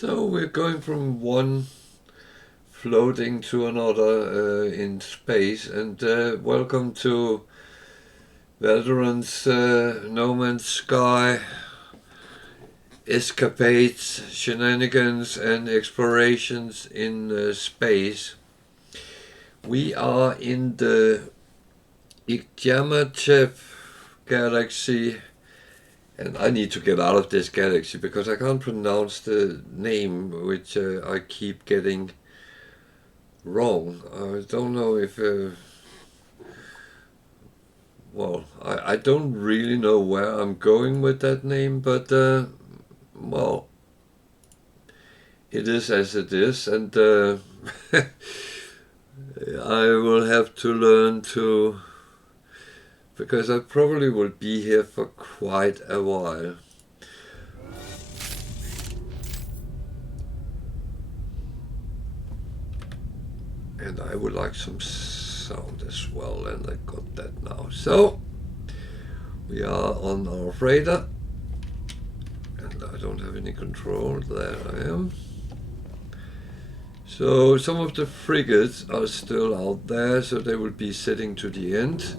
So we're going from one floating to another in space, and welcome to Veterans No Man's Sky escapades, shenanigans, and explorations in space. We are in the Ickjamatew galaxy, and I need to get out of this galaxy because I can't pronounce the name, which I keep getting wrong. I don't know if well, I don't really know where I'm going with that name, but well, it is as it is, and I will have to learn to, because I probably will be here for quite a while. And I would like some sound as well, and I got that now. So we are on our freighter, and I don't have any control. There I am. So some of the frigates are still out there, so they will be sitting to the end,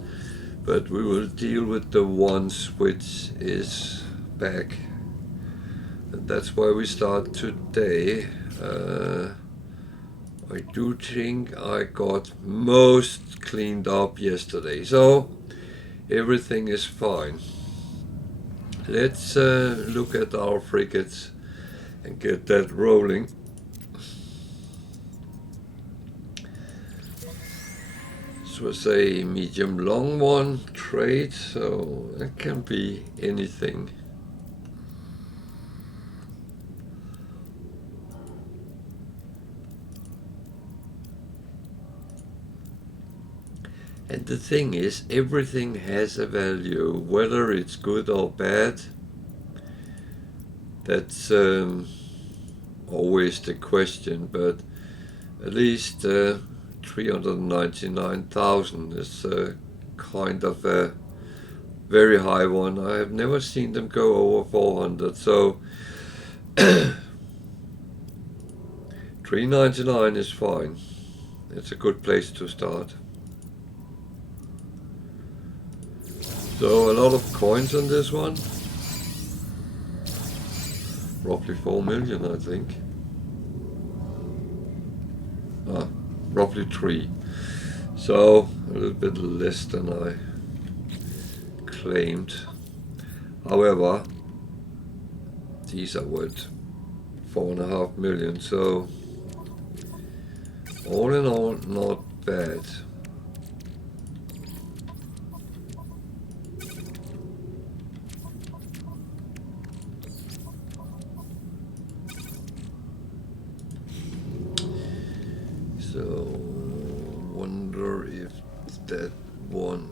but we will deal with the ones which is back, and that's why we start today. I do think I got most cleaned up yesterday, so everything is fine. Let's look at our frigates and get that rolling. This was a medium-long one trade, so it can be anything. And the thing is, everything has a value, whether it's good or bad. That's always the question, but at least 399,000 is kind of a very high one. I have never seen them go over 400, so 399 is fine. It's a good place to start. So a lot of coins on this one. Roughly 4 million, I think. Roughly 3. So a little bit less than I claimed. However, these are worth 4.5 million, so all in all, not bad. So wonder if that one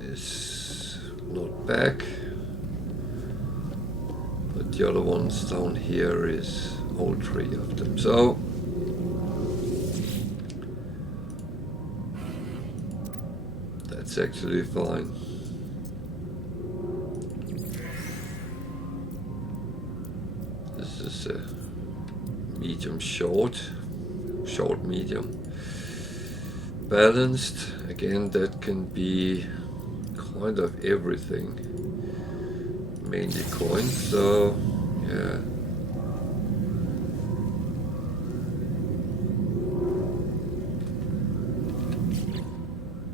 is not back, but the other ones down here is all 3 of them. So that's actually fine. This is a medium short medium. Balanced, again, that can be kind of everything, mainly coins, so yeah.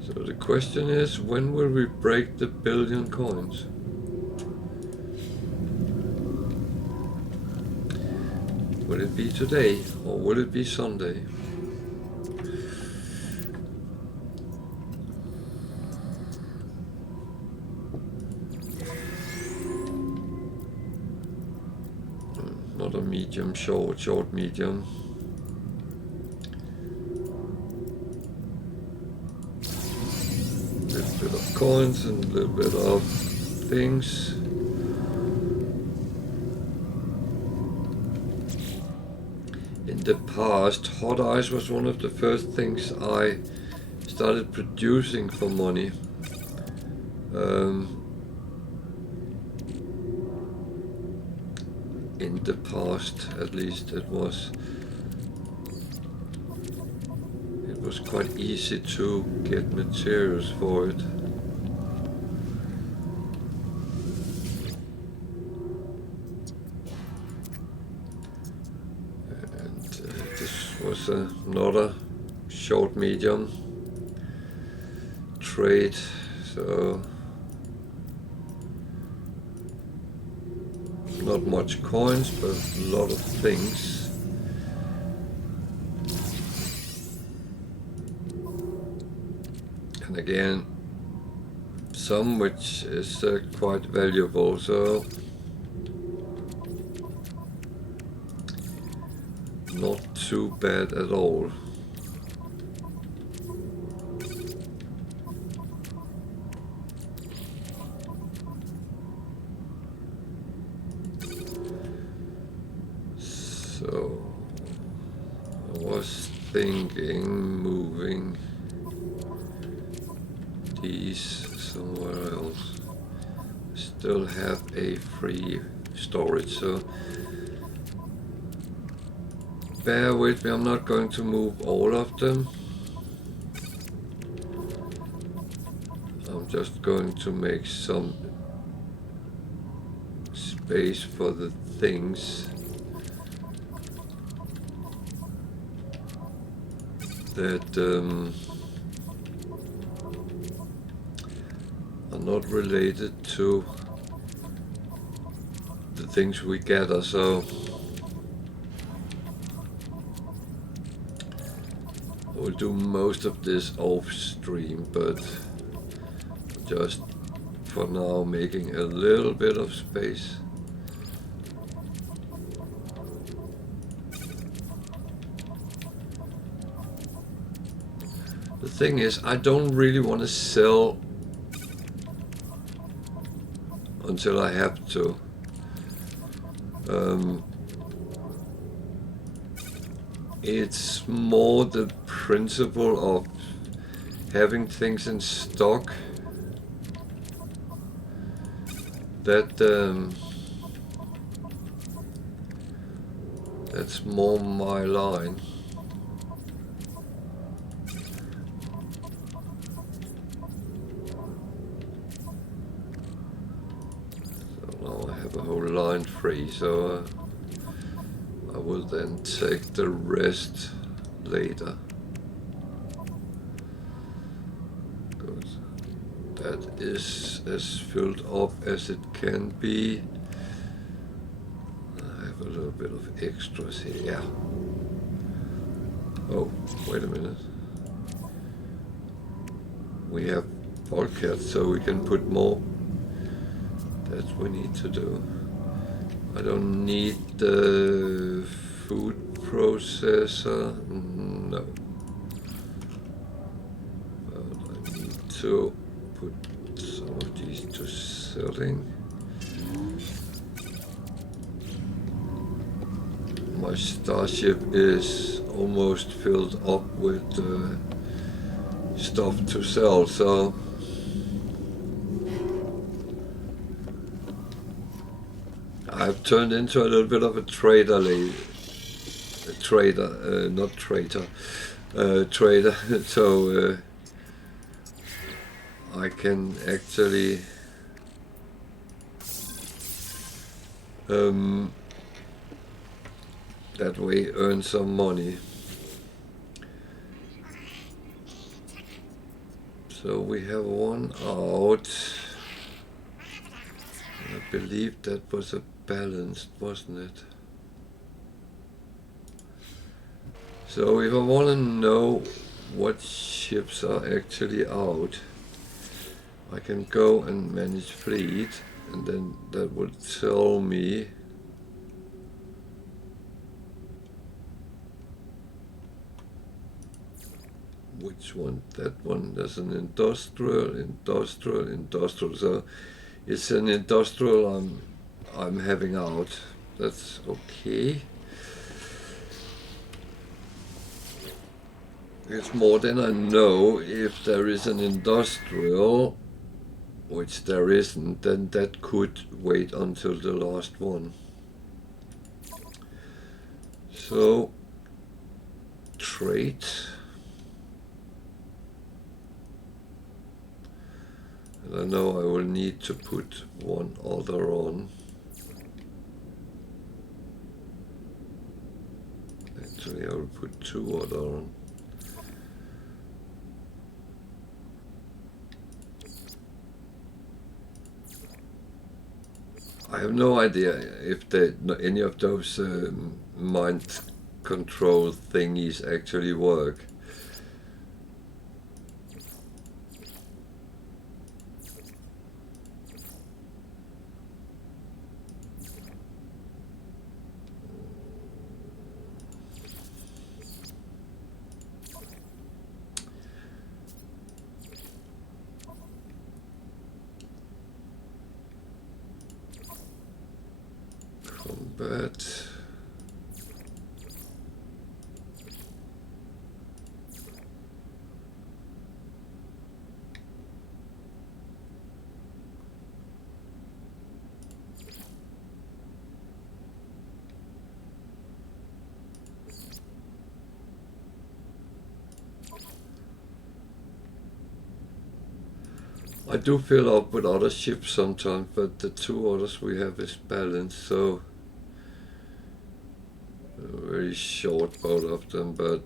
So the question is, when will we break the 1 billion coins? Will it be today, or will it be Sunday? Not a medium, short, medium. A little bit of coins and a little bit of things. In the past, hot ice was one of the first things I started producing for money. In in the past. At least it was quite easy to get materials for it. And this was another short medium trade, so not much coins, but a lot of things. And again, some which is quite valuable, so not too bad at all. So I was thinking moving these somewhere else. Still have a free storage, so bear with me. I'm not going to move all of them. I'm just going to make some space for the things that are not related to the things we gather, so I will do most of this off stream, but just for now making a little bit of space. The thing is, I don't really want to sell until I have to. It's more the principle of having things in stock that that's more my line. A whole line free, so I will then take the rest later. Because that is as filled up as it can be. I have a little bit of extras here. Oh, wait a minute. We have bulkheads, so we can put more. That's what we need to do. I don't need the food processor, no. But I need to put some of these to selling. My starship is almost filled up with stuff to sell, so I've turned into a little bit of a trader trader, so I can actually that way earn some money. So we have one out. I believe that was a balanced, wasn't it? So if I want to know what ships are actually out, I can go and manage fleet, and then that will tell me which one. That one, there's an industrial, so it's an industrial I'm having out. That's okay. It's more than I know. If there is an industrial, which there isn't, then that could wait until the last one. So trade. And I know I will need to put one other on. Actually, I will put two other on. I have no idea if any of those mind control thingies actually work. Combat. I do fill up with other ships sometimes, but the two others we have is balanced, so very short both of them, but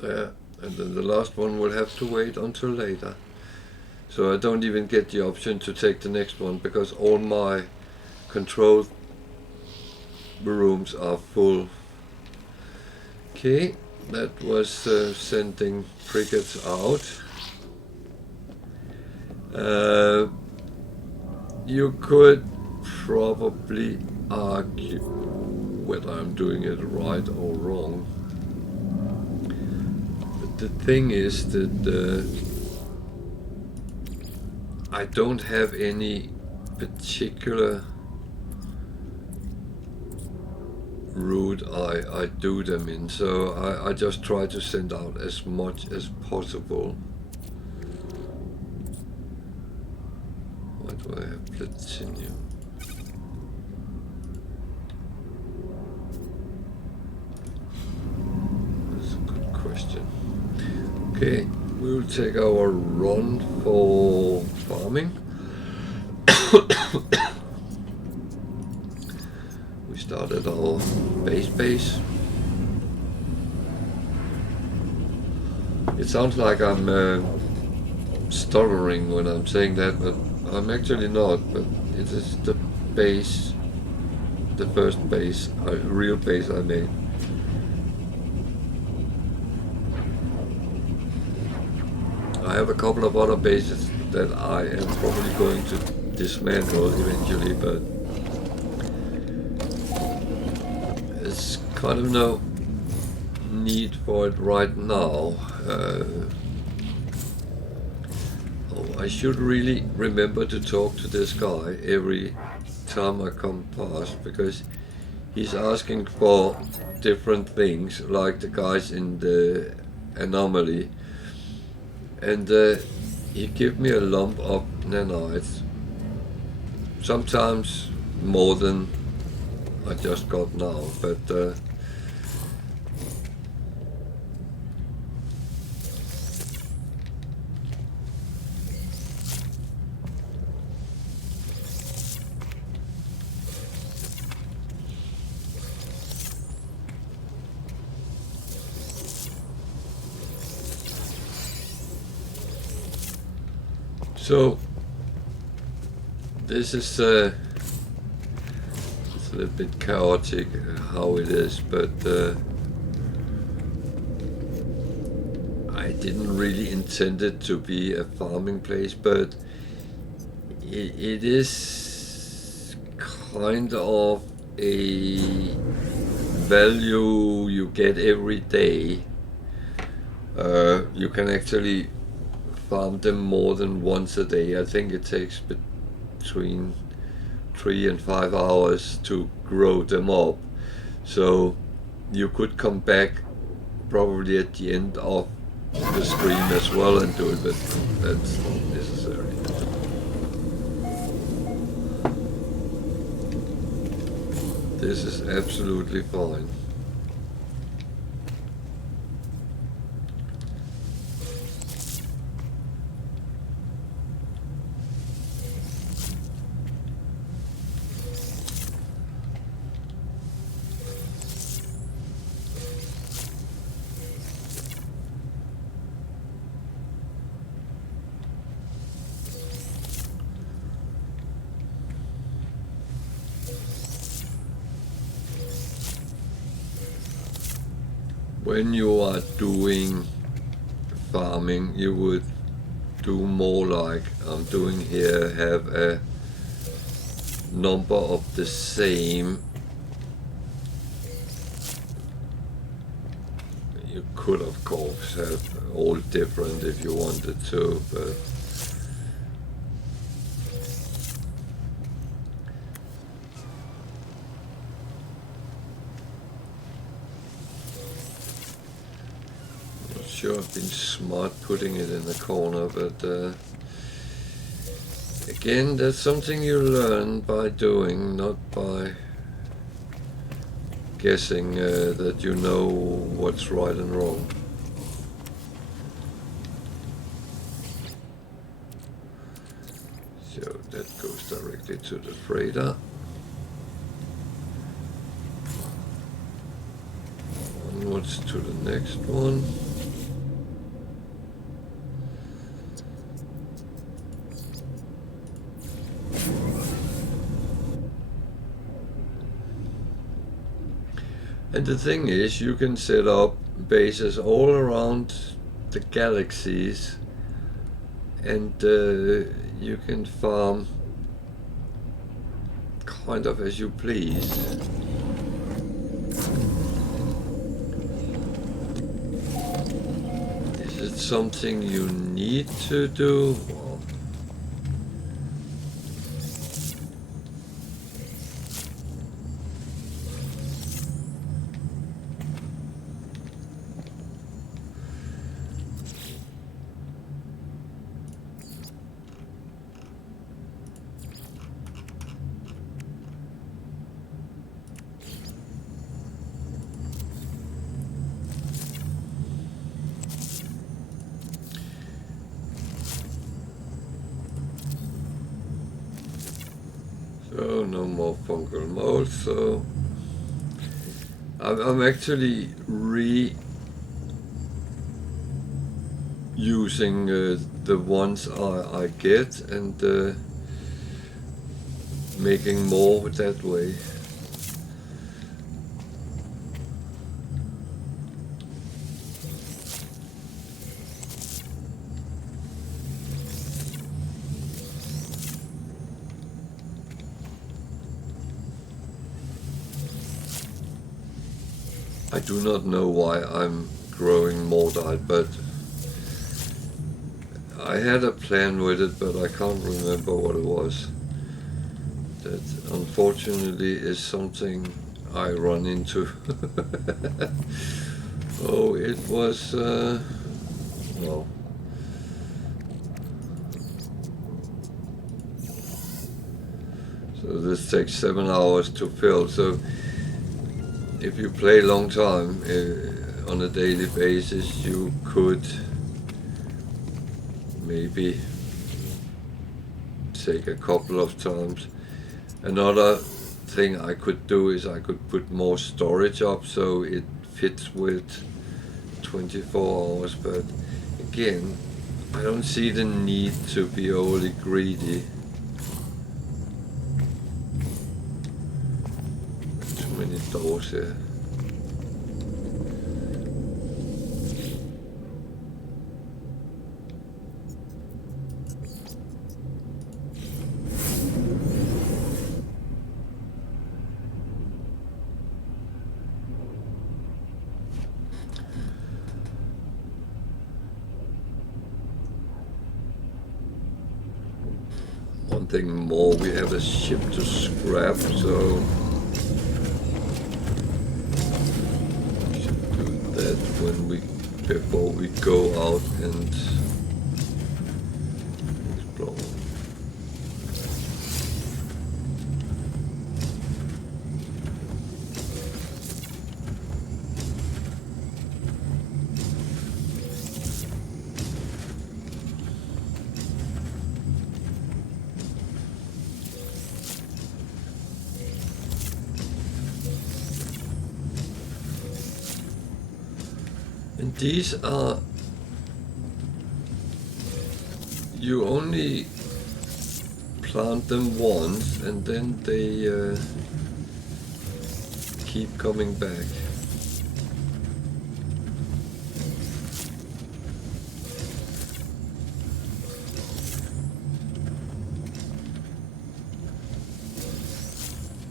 there. And then the last one will have to wait until later. So I don't even get the option to take the next one because all my control rooms are full. Okay, that was sending frigates out. You could probably argue whether I'm doing it right or wrong. But the thing is that I don't have any particular route I do them in, so I just try to send out as much as possible. Why do I have platinum? That's a good question. Okay, we will take our run for farming. We started our base. It sounds like I'm stuttering when I'm saying that, but I'm actually not. But it is the base, the first base, real base I made. I have a couple of other bases that I am probably going to dismantle eventually, but it's kind of no need for it right now. I should really remember to talk to this guy every time I come past, because he's asking for different things, like the guys in the anomaly, and he give me a lump of nanites, sometimes more than I just got now, but so this is it's a little bit chaotic how it is, but I didn't really intend it to be a farming place, but it is kind of a value you get every day. You can actually farm them more than once a day. I think it takes between 3 and 5 hours to grow them up. So you could come back probably at the end of the stream as well and do it, but that's not necessary. This is absolutely fine. When you are doing farming, you would do more like I'm doing here, have a number of the same. You could of course have all different if you wanted to, but sure I've been smart putting it in the corner, but again, that's something you learn by doing, not by guessing that you know what's right and wrong. So that goes directly to the freighter. Onwards to the next one. And the thing is, you can set up bases all around the galaxies, and you can farm kind of as you please. Is it something you need to do? So no more fungal mold, so I'm actually reusing the ones I get and making more that way. I do not know why I'm growing mortite, but I had a plan with it, but I can't remember what it was. That unfortunately is something I run into. Oh, it was, well. So this takes 7 hours to fill, so if you play a long time on a daily basis, you could maybe take a couple of times. Another thing I could do is I could put more storage up so it fits with 24 hours, but again, I don't see the need to be overly greedy. Too many doors here. One thing more, we have a ship to scrap, so we should do that when we before we go out and explore. And these are, you only plant them once and then they keep coming back.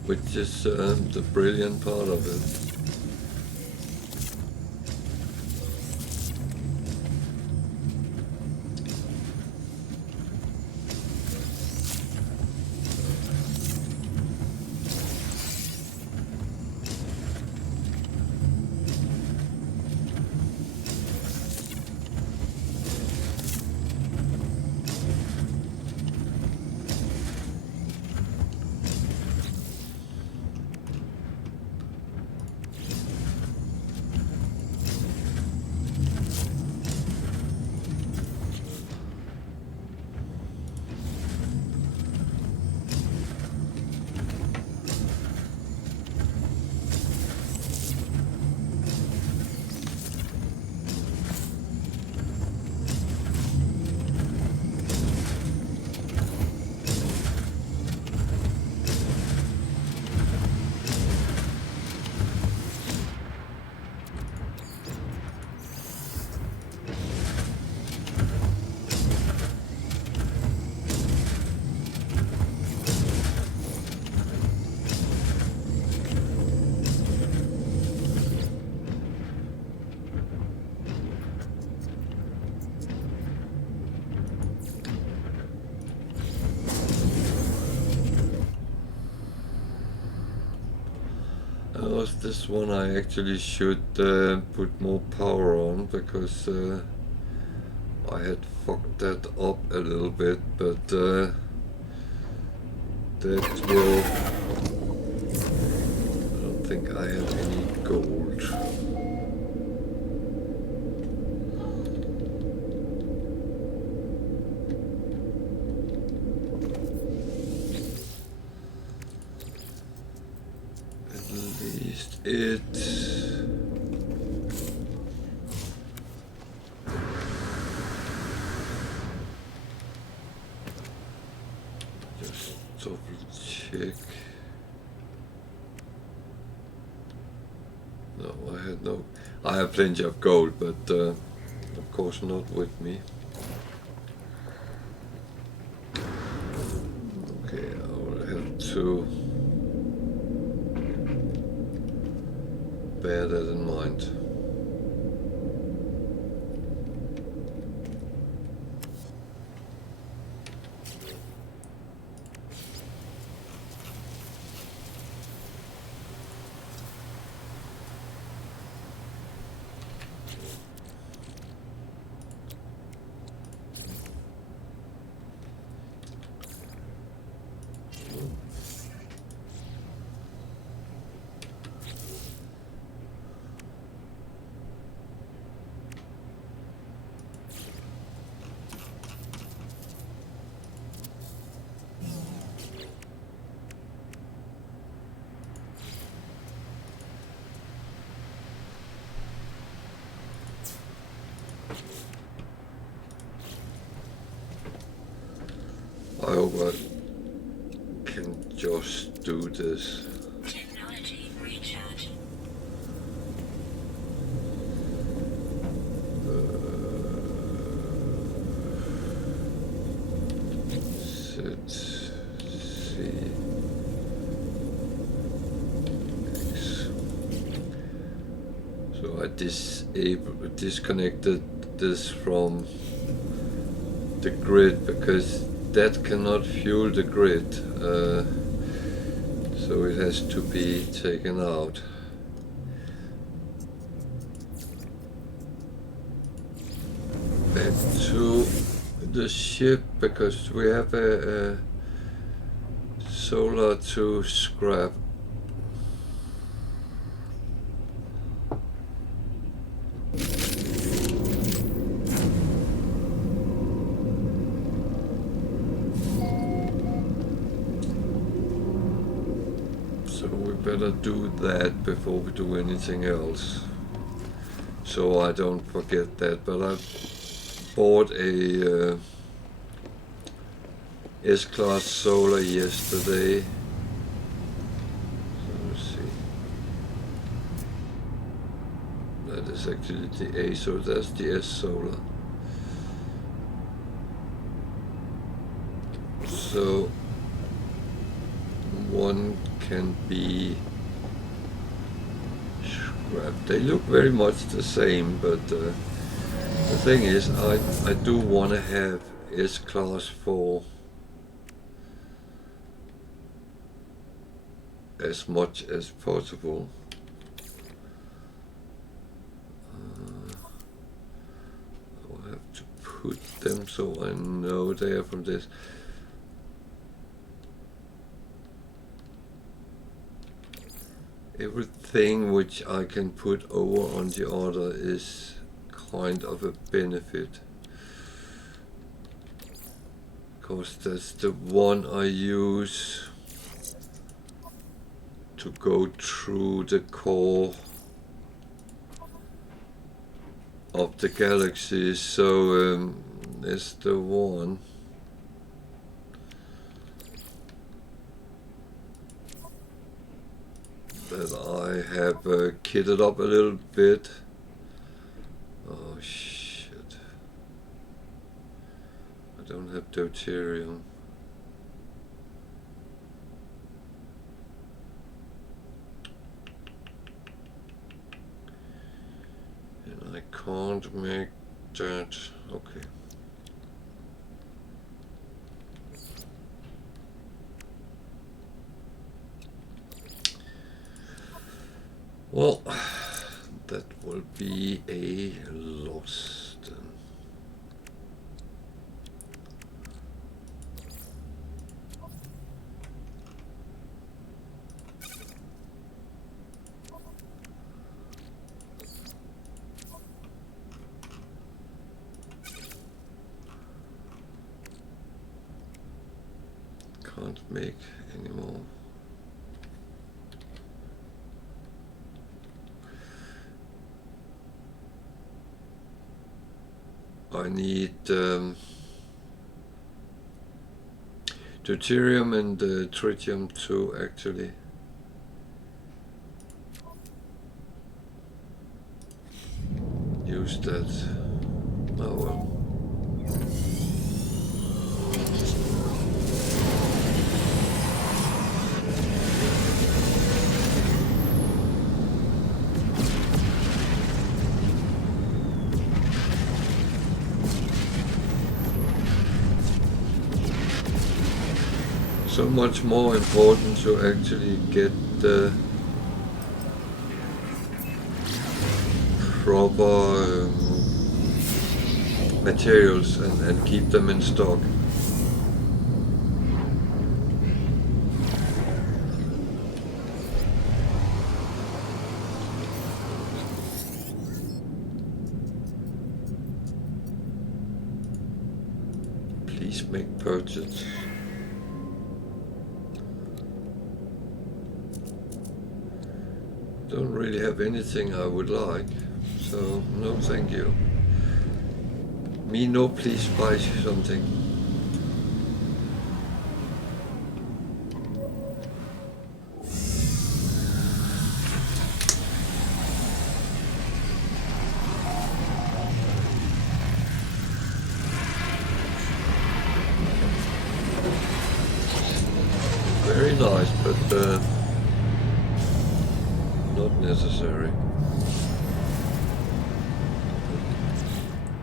Which is the brilliant part of it. This one I actually should put more power on, because I had fucked that up a little bit, but that will... I don't think I have any gold. It just double check. No, I have plenty of gold, but of course not with me. Okay, I will have to bear that in mind. I hope I can just do this. Technology recharge. Set C X. So I disconnected this from the grid because that cannot fuel the grid, so it has to be taken out. to the ship because we have a solar to scrap. So we better do that before we do anything else, so I don't forget that. But I bought a S-Class solar yesterday. So let's see. That is actually the A, so that's the S solar. So one can be scrapped. They look very much the same, but the thing is, I do want to have S-Class for as much as possible. I'll have to put them so I know they are from this. Everything which I can put over on the other is kind of a benefit, because that's the one I use to go through the core of the galaxy. So it's the one. That I have kitted up a little bit. Oh shit. I don't have deuterium. And I can't make that. Okay. Well, that will be a loss then. Can't make anymore. I need deuterium and tritium to actually use that. Oh well. So much more important to actually get the proper materials and keep them in stock. Please make purchase. Don't really have anything I would like, so no thank you. Me no, please buy something. Very nice, but not necessary.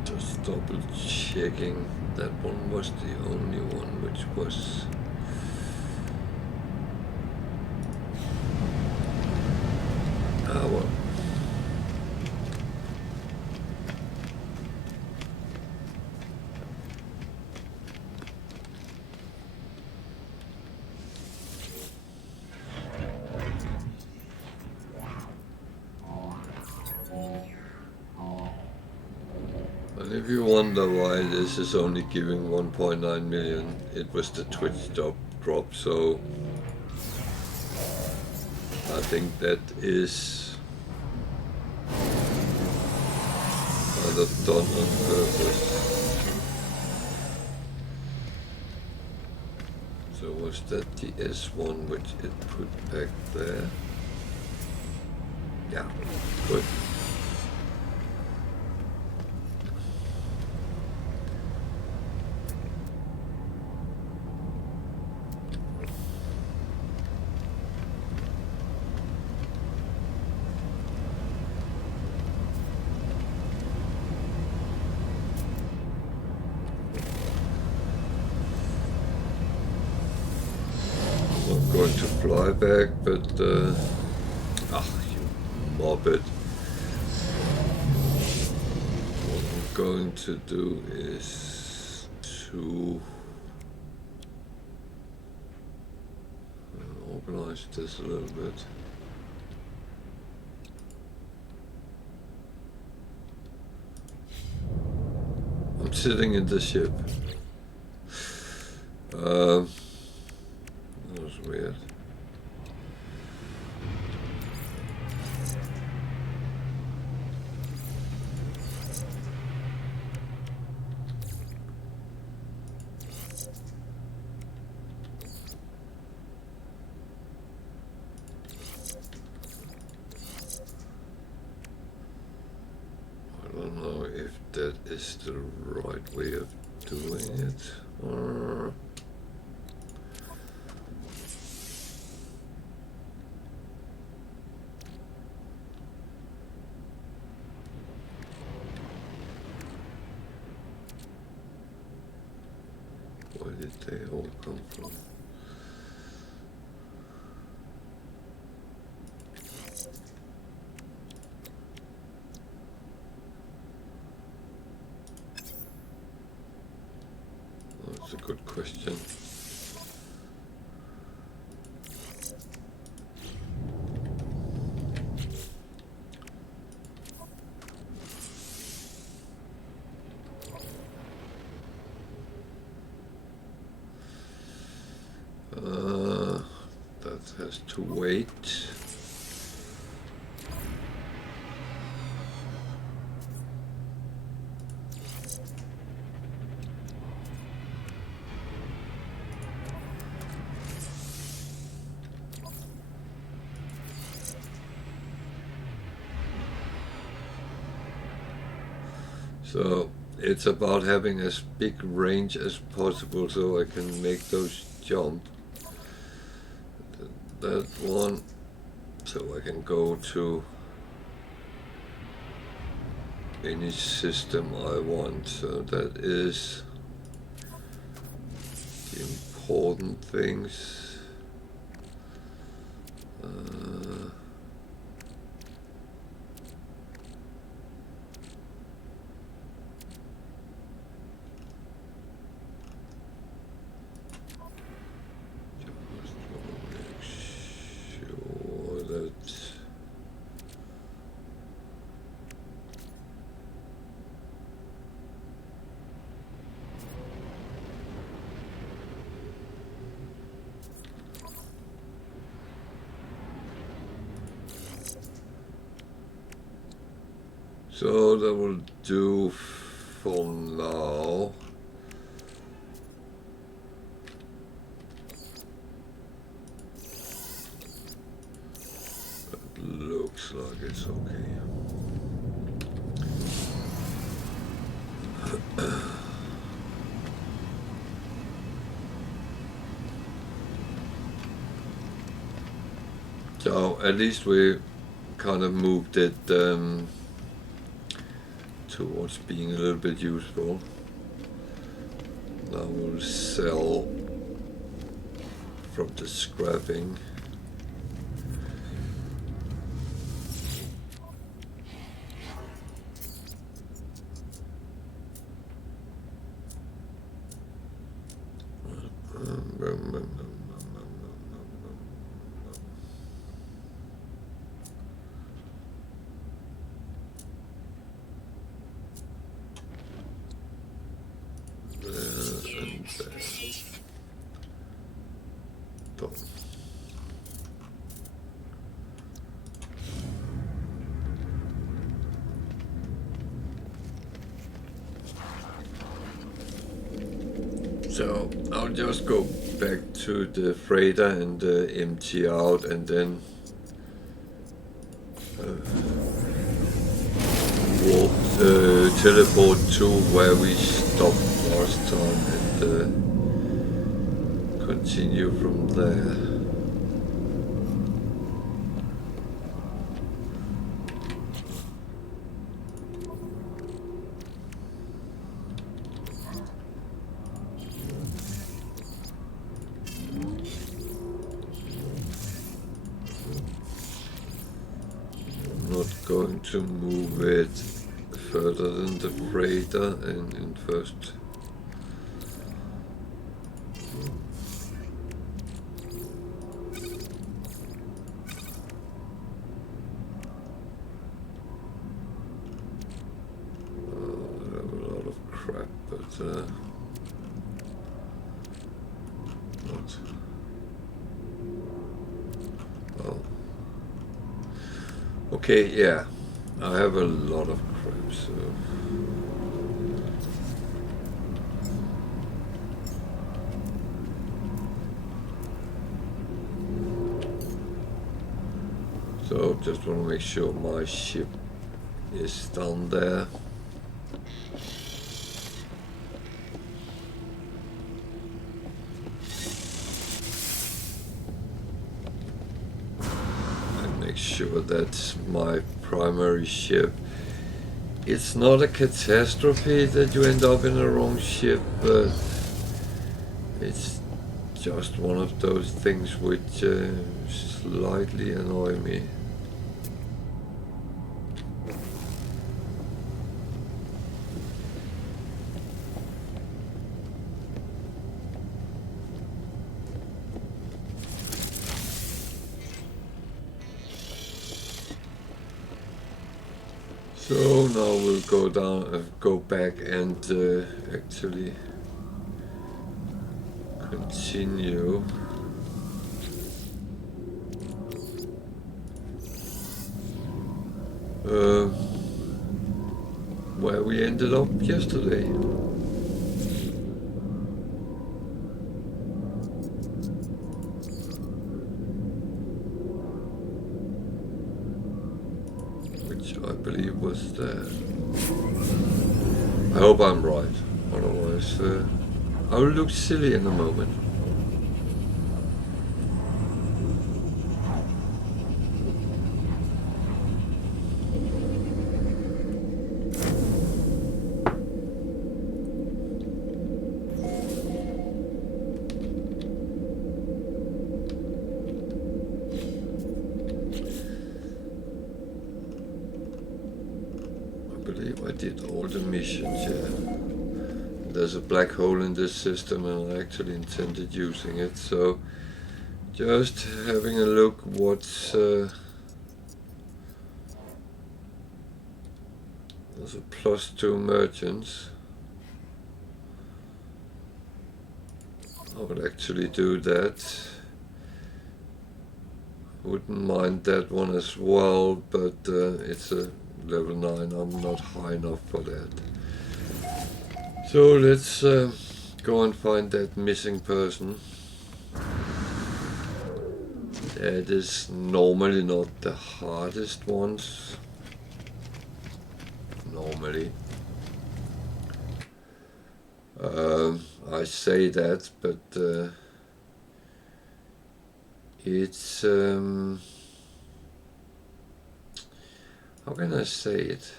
Just double checking. That one was the only one which was well. If you wonder why this is only giving 1.9 million, it was the Twitch drop, so I think that is either done on purpose. So was that the S1 which it put back there? Yeah, good. I'm going to fly back, but you mobbit. What I'm going to do is to organize this a little bit. I'm sitting in the ship. That was weird. I don't know if that is the right way of doing it. Where did they all come from? That's a good question. That has to wait. So it's about having as big range as possible so I can make those jump. That one, so I can go to any system I want. So that is the important things. So that will do for now. It looks like it's okay. So at least we kind of moved it towards being a little bit useful. Now we'll sell from the scrapping. there. Done. So I'll just go back to the freighter and empty out, and then teleport to where we stopped last time and continue from there. Going to move it further than the freighter and in first. I have a lot of crap, but not. Well. Okay, yeah, I have a lot of crap, so... So, just want to make sure my ship is down there. Sure, that's my primary ship. It's not a catastrophe that you end up in the wrong ship, but it's just one of those things which slightly annoy me. So now we'll go down, go back and actually continue. Where we ended up yesterday. I believe was there. I hope I'm right, otherwise I will look silly in a moment. I did all the missions, yeah. There's a black hole in this system and I actually intended using it, so just having a look what's there's a +2 merchants. I would actually do that. Wouldn't mind that one as well, but it's a level 9, I'm not high enough for that. So let's go and find that missing person. That is normally not the hardest ones. Normally. I say that, but it's how can I say it?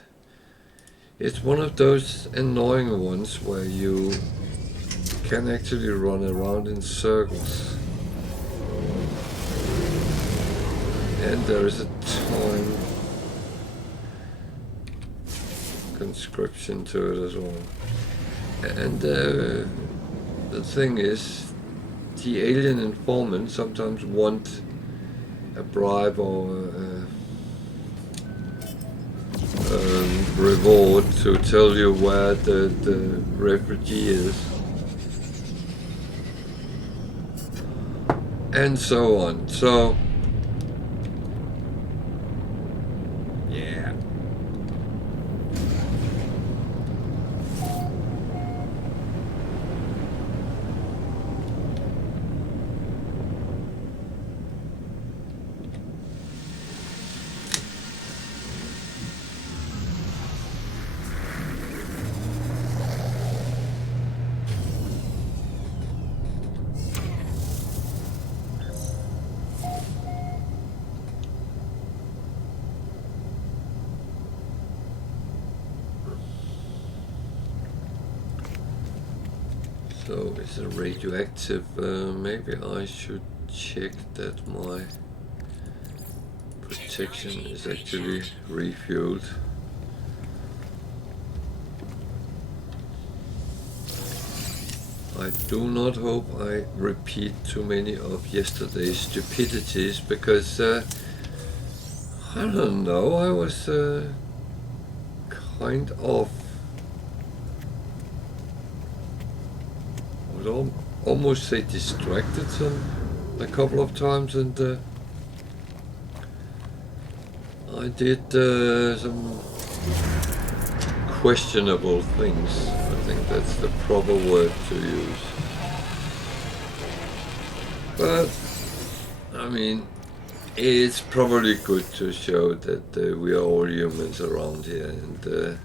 It's one of those annoying ones where you can actually run around in circles. And there is a time conscription to it as well. And the thing is, the alien informants sometimes want a bribe or reward to tell you where the refugee is. and so on. So yeah. So is it radioactive? Maybe I should check that my protection is actually refueled. I do not hope I repeat too many of yesterday's stupidities, because I don't know, I was kind of, I would almost say distracted a couple of times, and I did some questionable things. I think that's the proper word to use. But I mean, it's probably good to show that we are all humans around here, and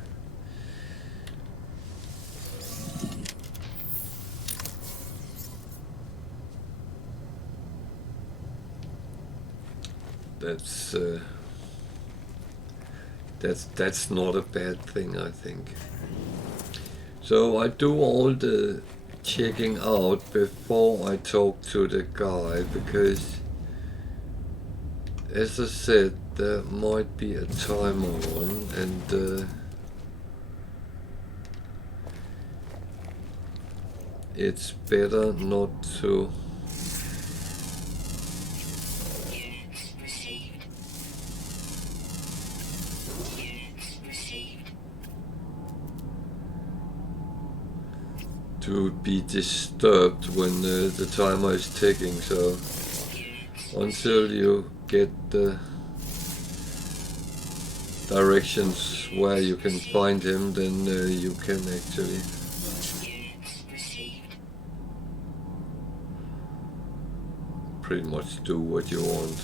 that's not a bad thing, I think. So I do all the checking out before I talk to the guy, because as I said, there might be a timer on, and it's better not to be disturbed when the timer is ticking. So until you get the directions where you can find him, then you can actually pretty much do what you want.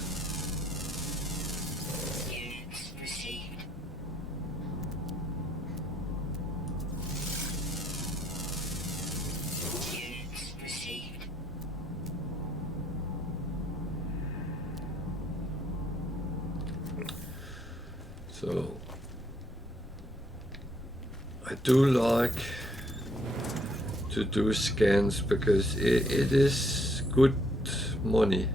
So I do like to do scans, because it is good money.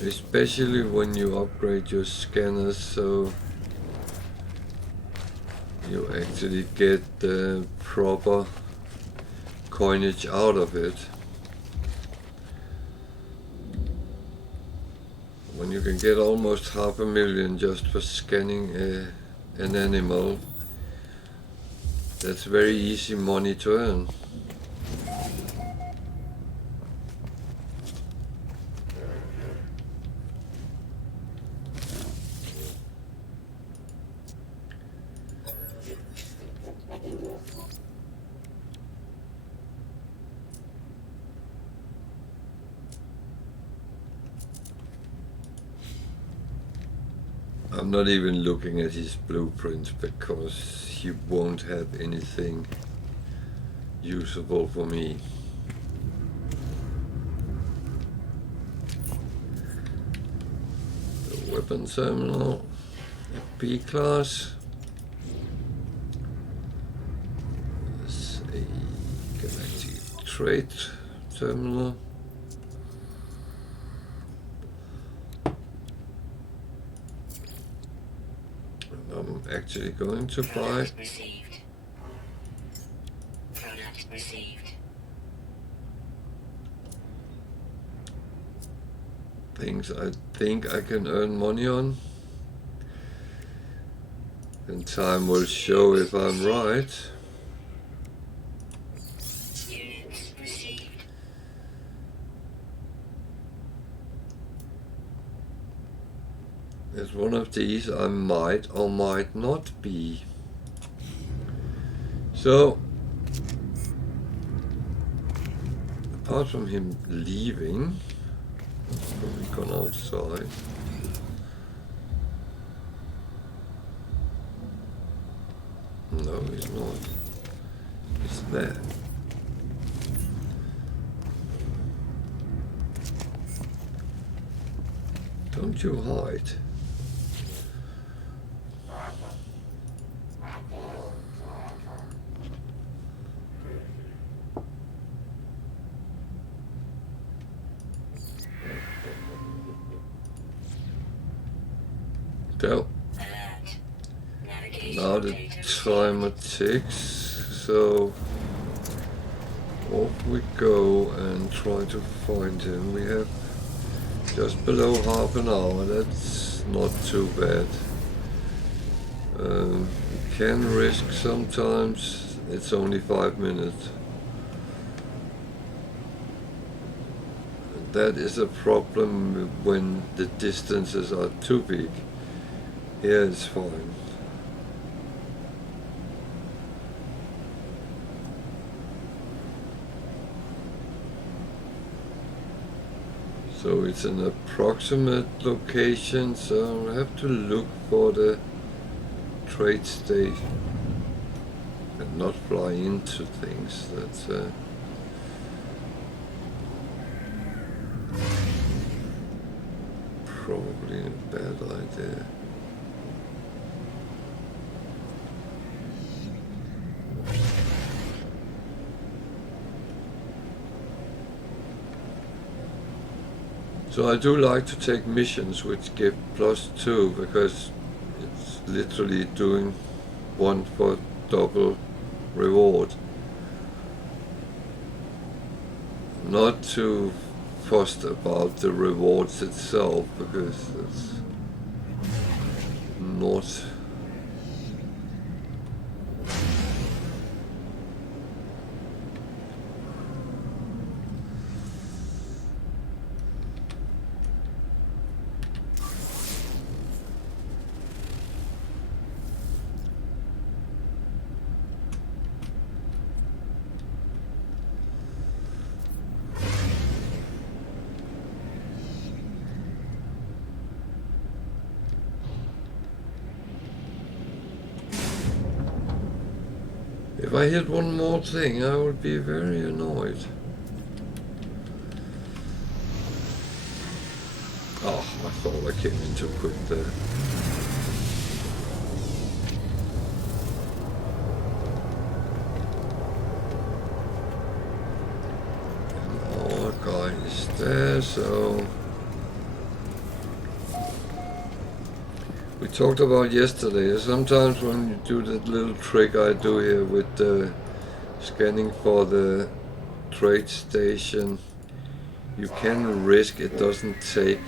Especially when you upgrade your scanners, so you actually get the proper coinage out of it. When you can get almost 500,000 just for scanning an animal, that's very easy money to earn. I'm not even looking at his blueprint, because he won't have anything usable for me. The weapon terminal, B class. There's a Ickjamatew trade terminal. I'm actually going to buy things I think I can earn money on, and time will show if I'm right. of these I might or might not be. So, apart from him leaving, he's probably gone outside. No, he's not. He's there. Don't you hide. So, now the timer ticks, so off we go and try to find him. We have just below half an hour, that's not too bad. We can risk sometimes, it's only 5 minutes. That is a problem when the distances are too big. Here it's fine. So it's an approximate location, so I have to look for the trade station and not fly into things. That's probably a bad idea. So I do like to take missions which give +2 because it's literally doing 1 for double reward. Not too fussed about the rewards itself because it's not If I hit one more thing, I would be very annoyed. Oh, I thought I came in too quick there. And our guy is there, so... We talked about yesterday, sometimes when you do that little trick I do here with scanning for the trade station, you can risk it doesn't take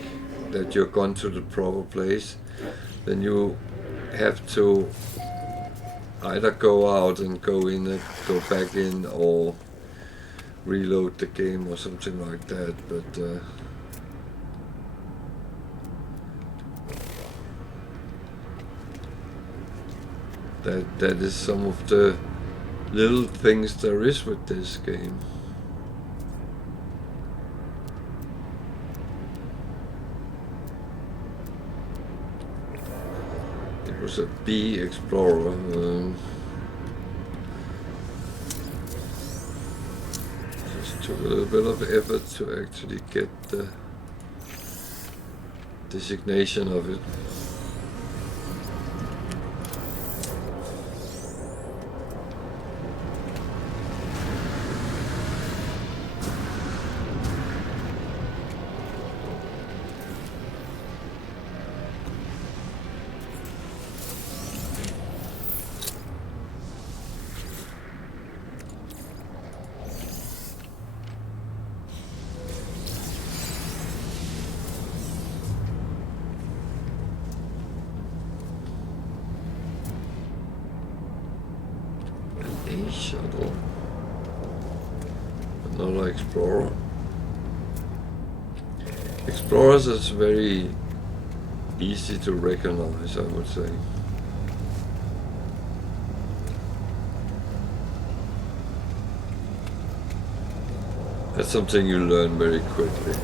that you're gone to the proper place. Then you have to either go out and go in and go back in or reload the game or something like that, but that is some of the little things there is with this game. It was a B Explorer. Just took a little bit of effort to actually get the designation of it. Shuttle. Another Explorer. Explorers is very easy to recognize, I would say. That's something you learn very quickly.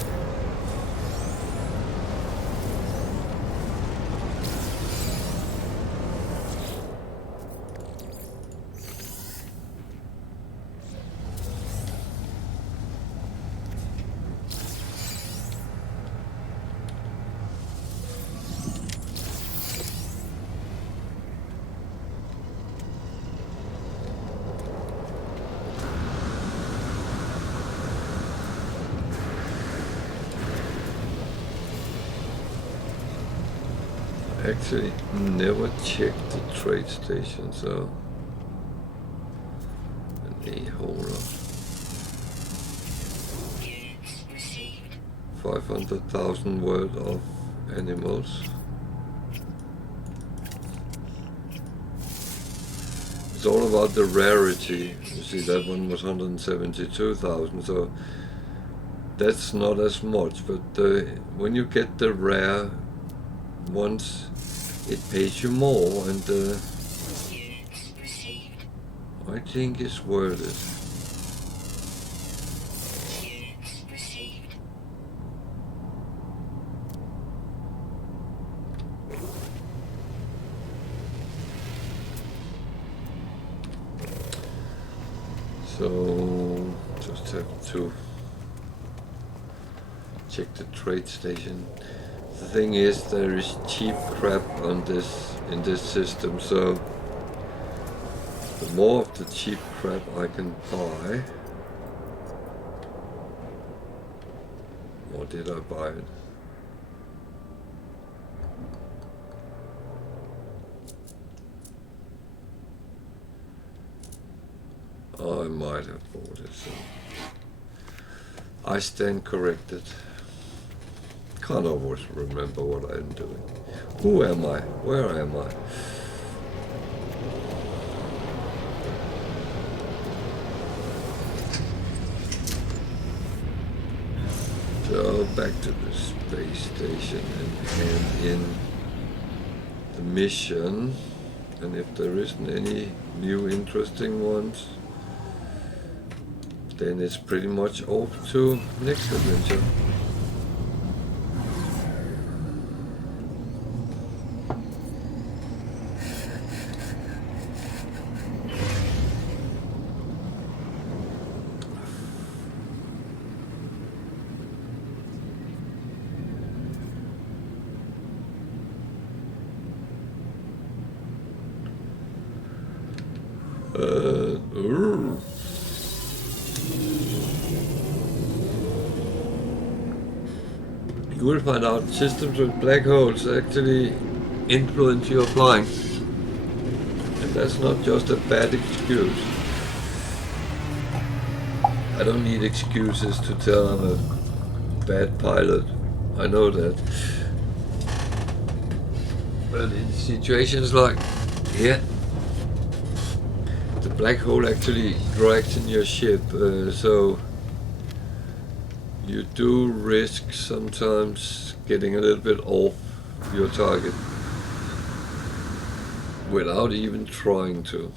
Actually, never checked the trade station, so a whole lot. 500,000 worth of animals. It's all about the rarity. You see, that one was 172,000, so that's not as much. But when you get the rare ones, it pays you more, and I think it's worth it. So just have to check the trade station. The thing is, there is cheap crap on this in this system, so the more of the cheap crap I can buy. Or did I buy it? I might have bought it, so I stand corrected. Can't always remember what I'm doing. Who am I? Where am I? So back to the space station and hand in the mission, and if there isn't any new interesting ones, then it's pretty much off to next adventure. You will find out systems with black holes actually influence your flying. And that's not just a bad excuse. I don't need excuses to tell I'm a bad pilot. I know that. But in situations like here, the black hole actually drags in your ship, so you do risk sometimes getting a little bit off your target without even trying to.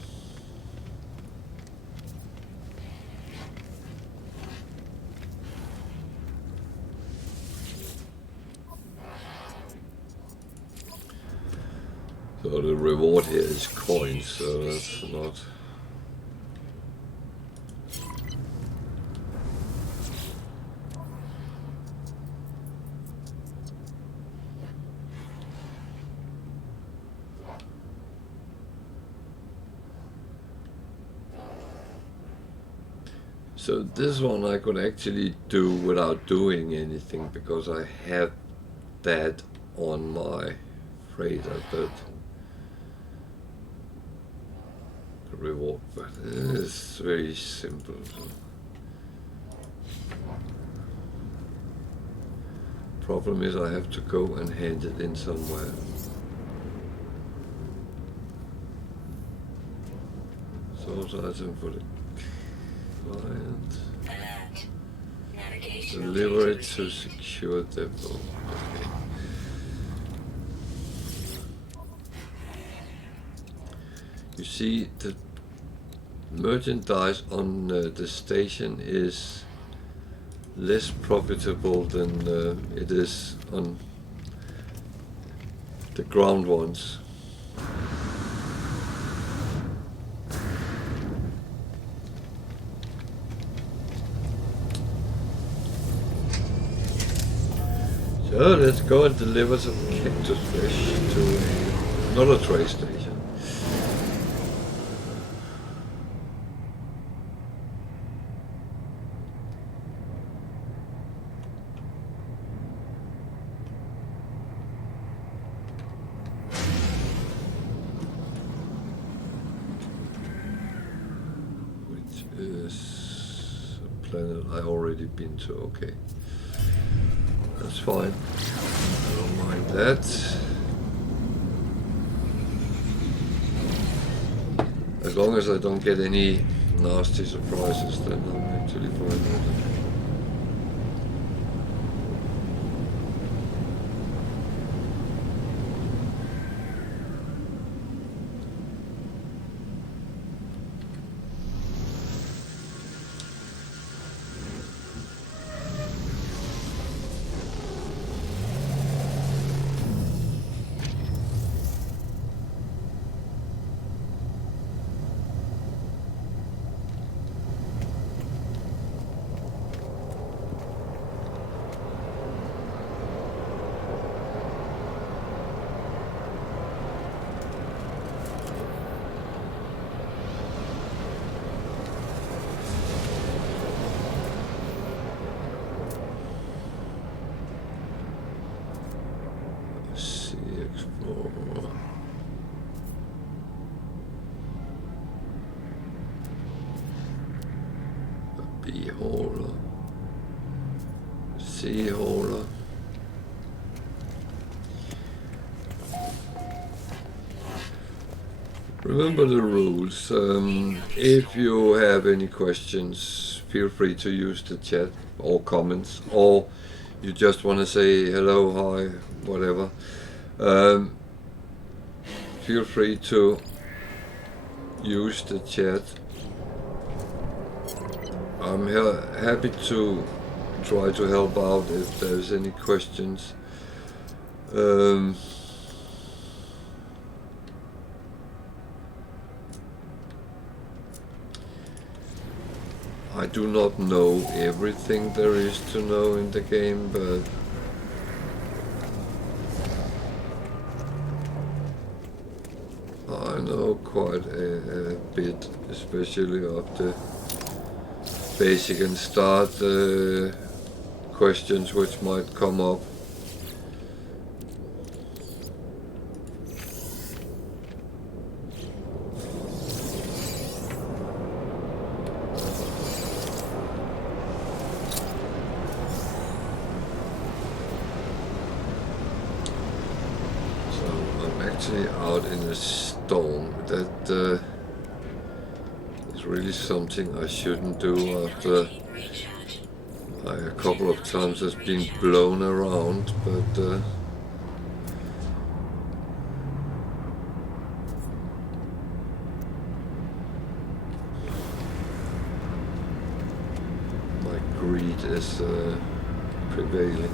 So the reward here is coins, so that's not... So this one I could actually do without doing anything because I have that on my freighter, but the reward button is very simple. Problem is I have to go and hand it in somewhere. Source item for the client. Deliver it to secure depot. Okay. You see, the merchandise on the station is less profitable than it is on the ground ones. So let's go and deliver some cactus fish to another trade station. Which is a planet I already been to, okay. That's fine. I don't mind that. As long as I don't get any nasty surprises, then I'm actually fine with it. Beehauler, sea hauler. Remember the rules. If you have any questions, feel free to use the chat or comments, or you just want to say hello, hi, whatever. Feel free to use the chat. I'm happy to try to help out if there's any questions. I do not know everything there is to know in the game, but I know quite a bit, especially of the basic and start questions which might come up. So I'm actually out in a storm. That is really something I shouldn't do after a couple of times has been blown around, but my greed is prevailing.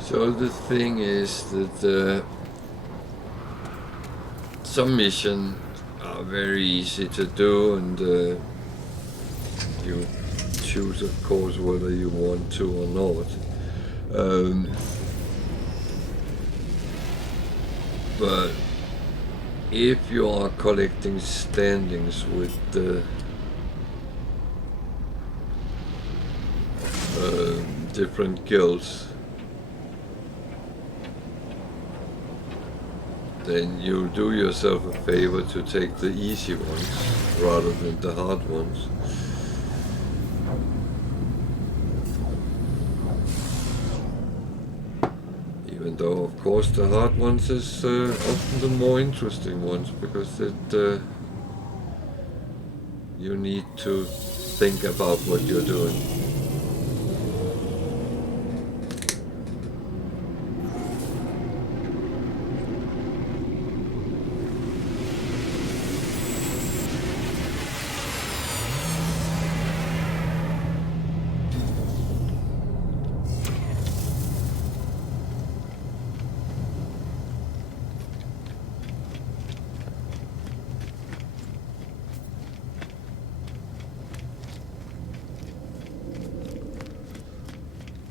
So the thing is that some missions are very easy to do, and you choose, of course, whether you want to or not. But if you are collecting standings with the different guilds, then you'll do yourself a favor to take the easy ones rather than the hard ones. Even though, of course, the hard ones is often the more interesting ones, because you need to think about what you're doing.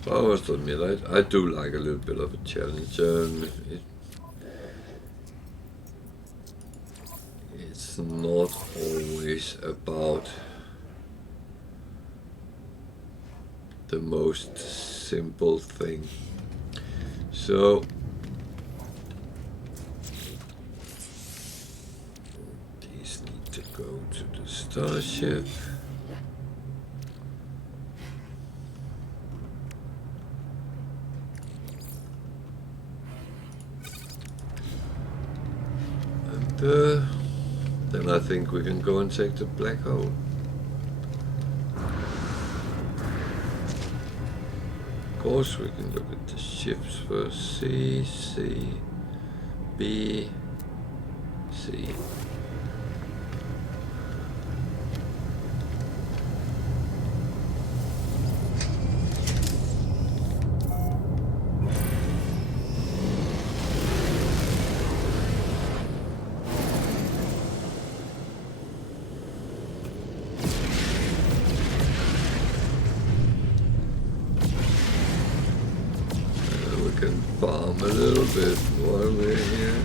I must admit, I do like a little bit of a challenge. It's not always about the most simple thing. So these need to go to the starship. Then I think we can go and take the black hole. Of course, we can look at the ships first. C, B, C. Farm a little bit while we're here.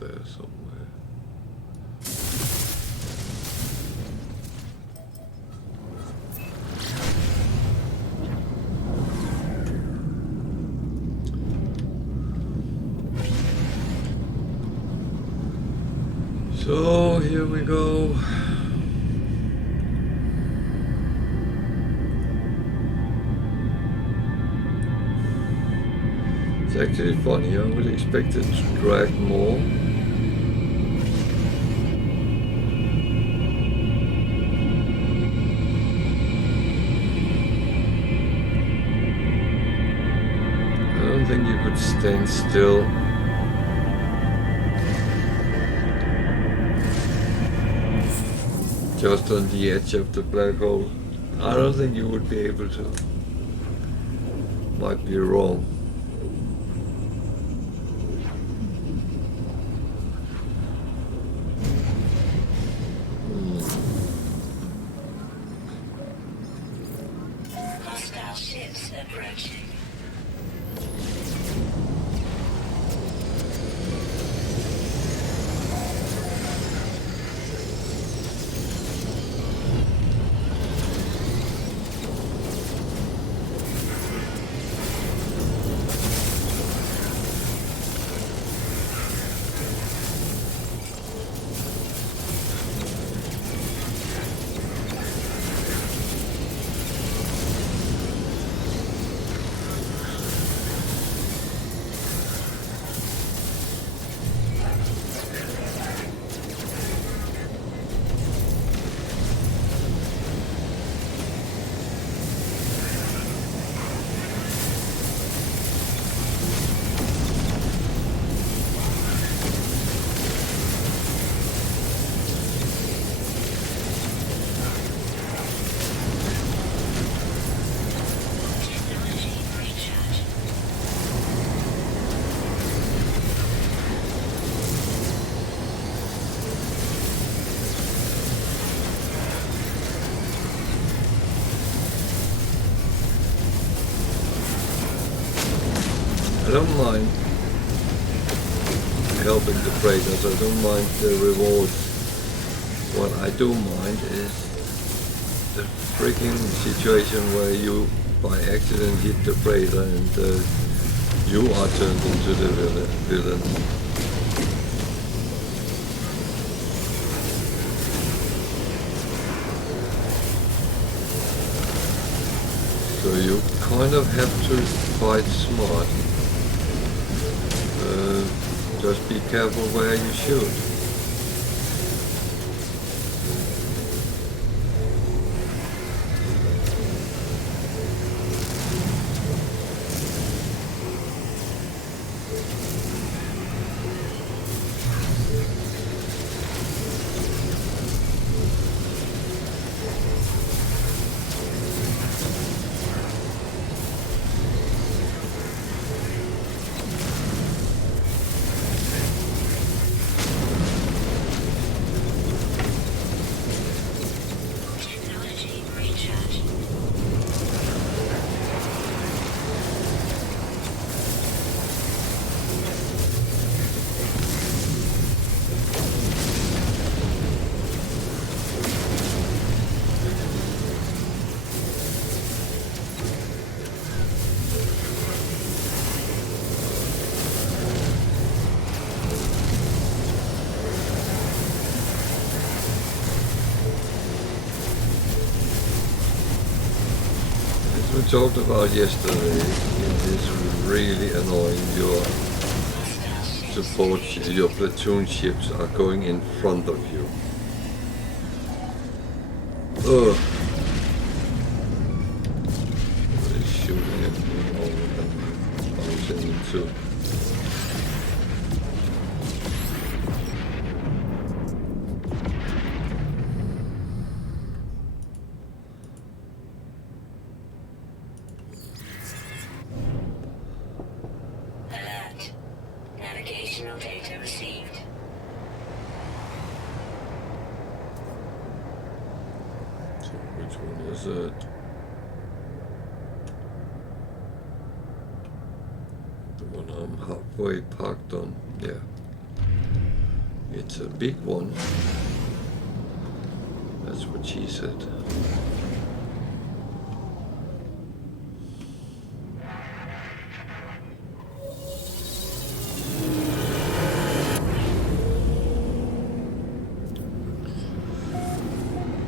There somewhere. So here we go. It's actually funny, I would expect it to drag more. I don't think you could stand still. Just on the edge of the black hole. I don't think you would be able to. Might be wrong. Hostile ships approaching. I don't mind helping the traders, I don't mind the rewards. What I do mind is the freaking situation where you by accident hit the trader and you are turned into the villain. So you kind of have to fight smart. Just be careful where you shoot. Technology recharge. As we talked about yesterday, it is really annoying your support, your platoon ships are going in front of you. Ugh. They're shooting at me all the time, bouncing into. Alert. Navigational data received. So which one is it? The one I'm halfway parked on, yeah. It's a big one. That's what she said.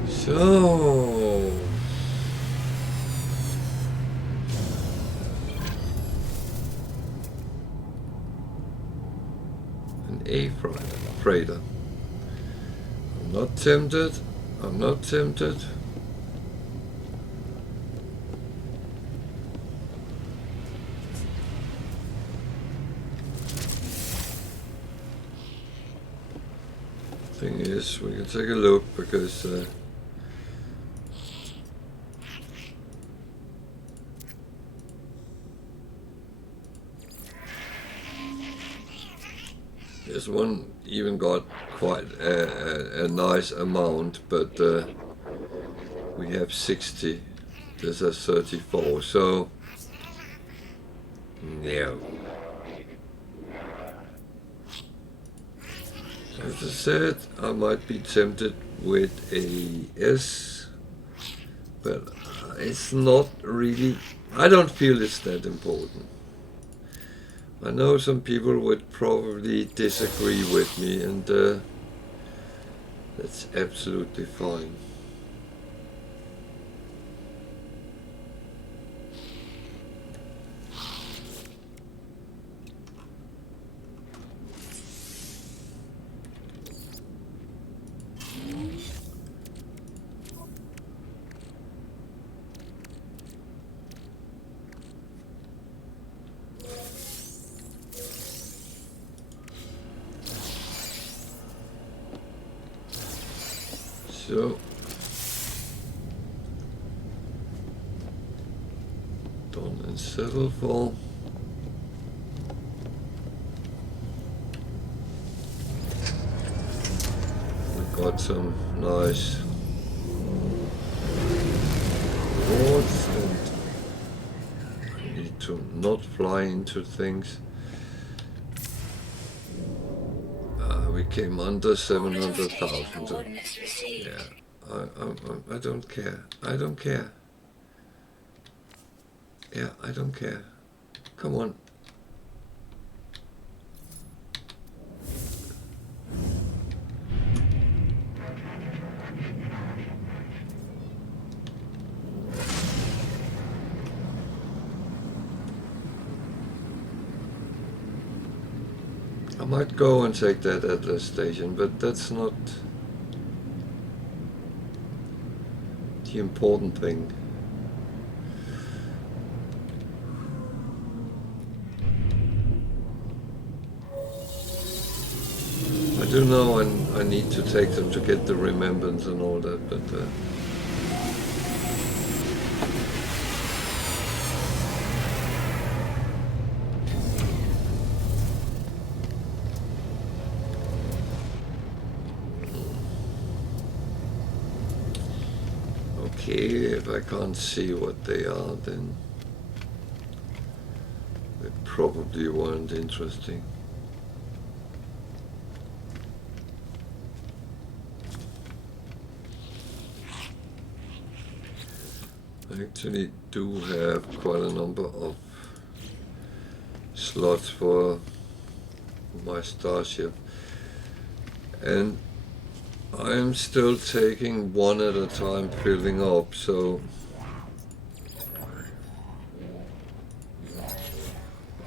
So an freighter. I'm not tempted. I'm not tempted. Thing is, we can take a look because this one even got quite a nice amount, but we have 60. This has 34, so no. As I said, I might be tempted with a S, but it's not really. I don't feel it's that important. I know some people would probably disagree with me, and that's absolutely fine. So, done and settled for. We got some nice rewards, and I need need to not fly into things. We came under 700,000. Coordinates received. Yeah, I don't care. I don't care. Yeah, I don't care. Come on. I might go and take that Atlas station, but that's not the important thing. I do know I need to take them to get the remembrance and all that, but okay, if I can't see what they are, then they probably weren't interesting. I actually do have quite a number of slots for my starship, and I am still taking one at a time, filling up, so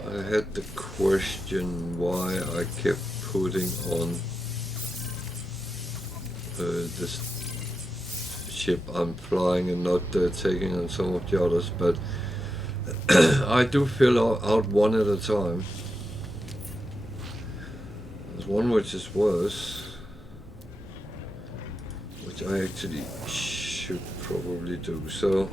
I had the question why I kept putting on this ship I'm flying and not taking on some of the others, but I do fill out one at a time. There's one which is worse, which I actually should probably do. So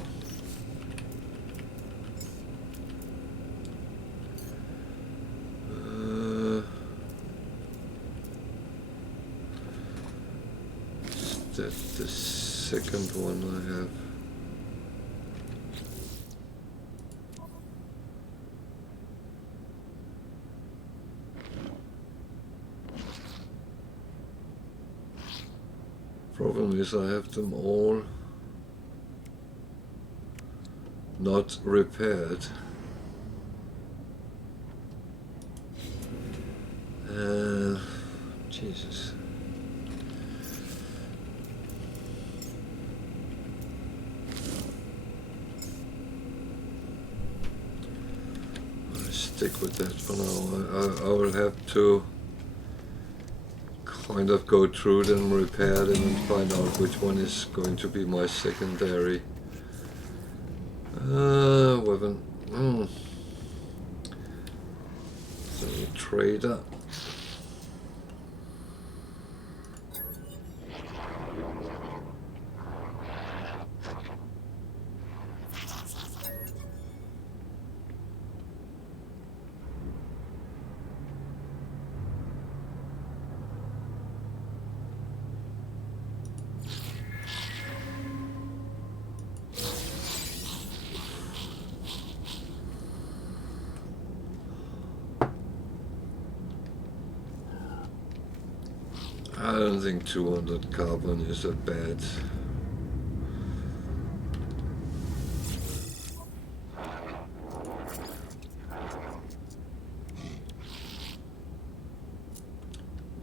that's the second one I have. Problem is I have them all not repaired. Jesus. I'll stick with that for now. I will have to kind of go through them, repair them, and find out which one is going to be my secondary weapon. So trader. I don't think 200 carbon is a bad.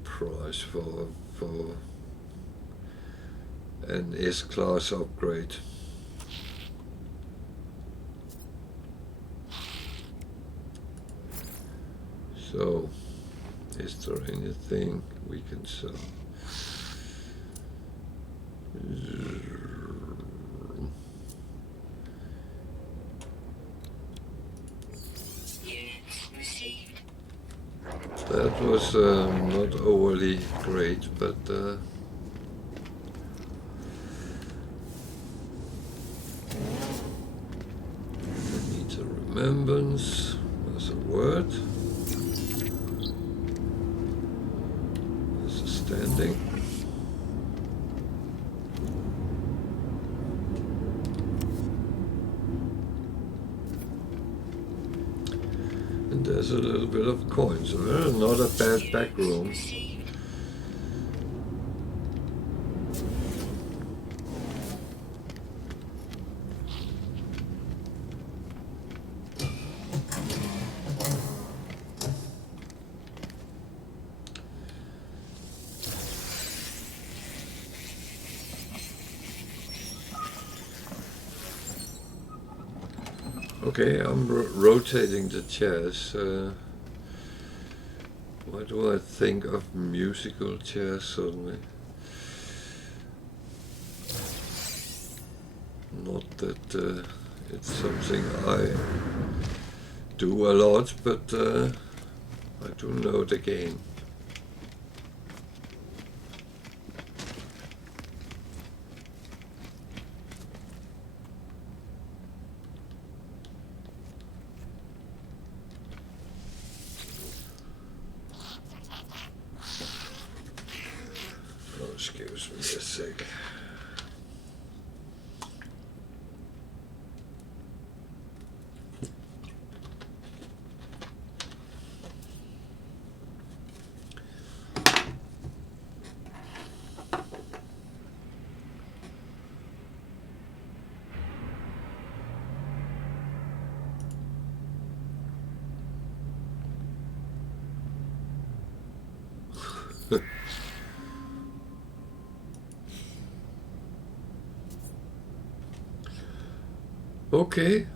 Price for an S-class upgrade. So, is there anything we can sell? Units received. That was not overly great, but it needs a remembrance. There's a word. There's a standing. And there's a little bit of coins. Not a bad back room. Received. Okay, I'm rotating the chairs. Why do I think of musical chairs suddenly? Not that it's something I do a lot, but I do know the game. Oh, excuse me a sec. Okay,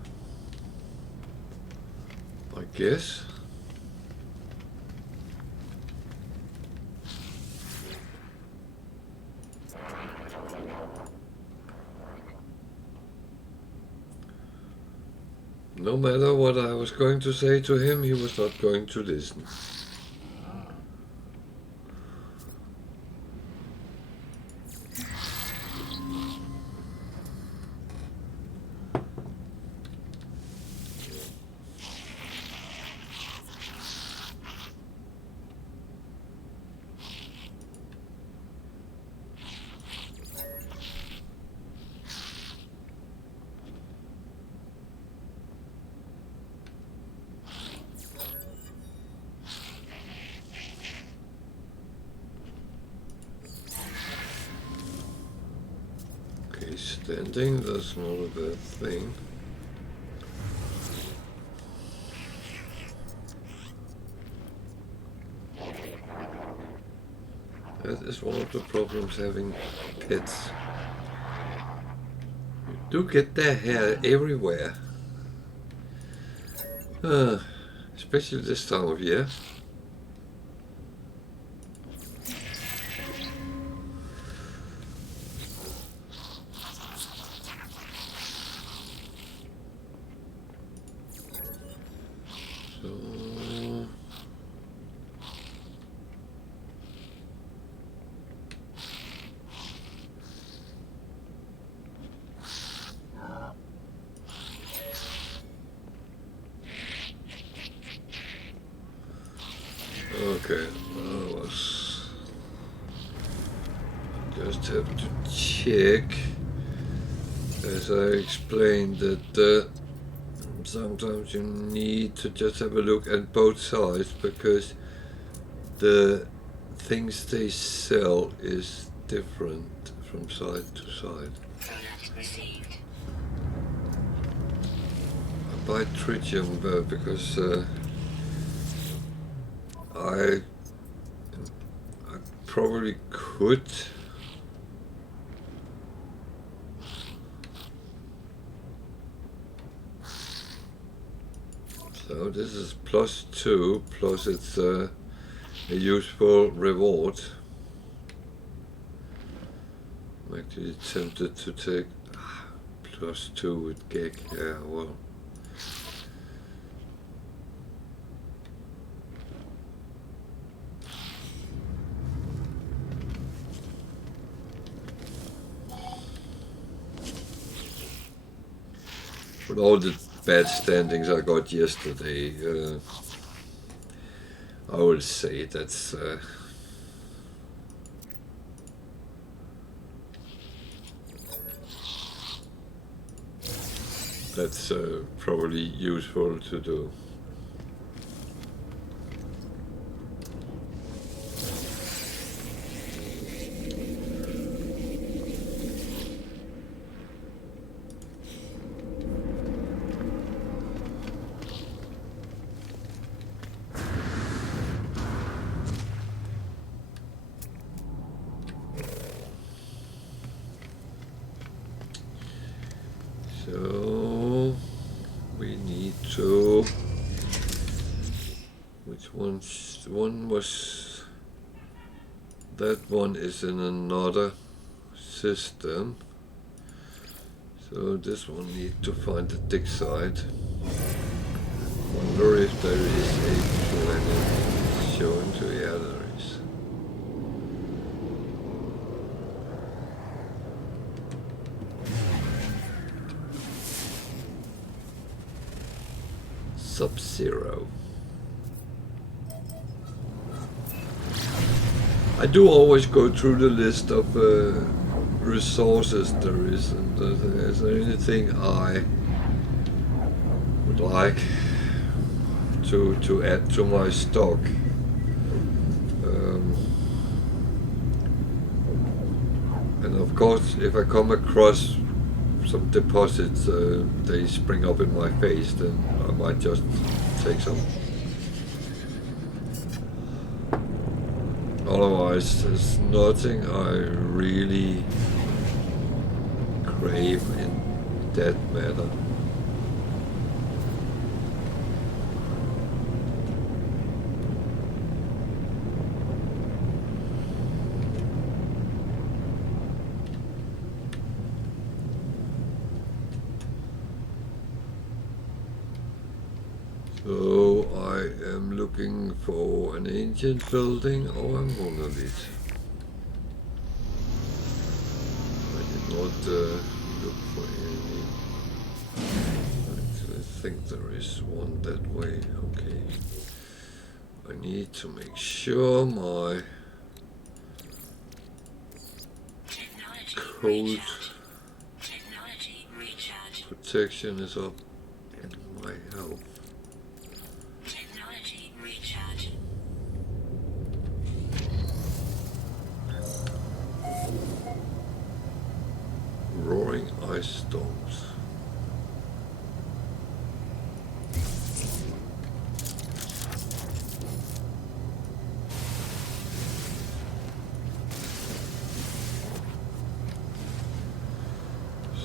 I guess. No matter what I was going to say to him, he was not going to listen. Okay, standing, that's not a bad thing. That is one of the problems having pets. You do get their hair everywhere. Especially this time of year. So okay, I was just have to check, as I explained, that sometimes you need to just have a look at both sides, because the things they sell is different from side to side. Product received. I buy tritium because I probably could. So this is +2, plus it's a useful reward. I'm actually tempted to take +2 with gig. Yeah, well. With all the bad standings I got yesterday, I will say that's probably useful to do. So, which one was, that one is in another system. So this one needs to find the dig site. Wonder if there is a planet showing to, yeah, there is. Sub-Zero. I do always go through the list of resources there is, and is there anything I would like to add to my stock. And of course, if I come across some deposits, they spring up in my face, then I might just take some. Otherwise, there's nothing I really crave in that matter. So I am looking for an ancient building or a monolith. I did not look for any. I think there is one that way. Okay. I need to make sure my cold protection is up and my health. Roaring ice storms.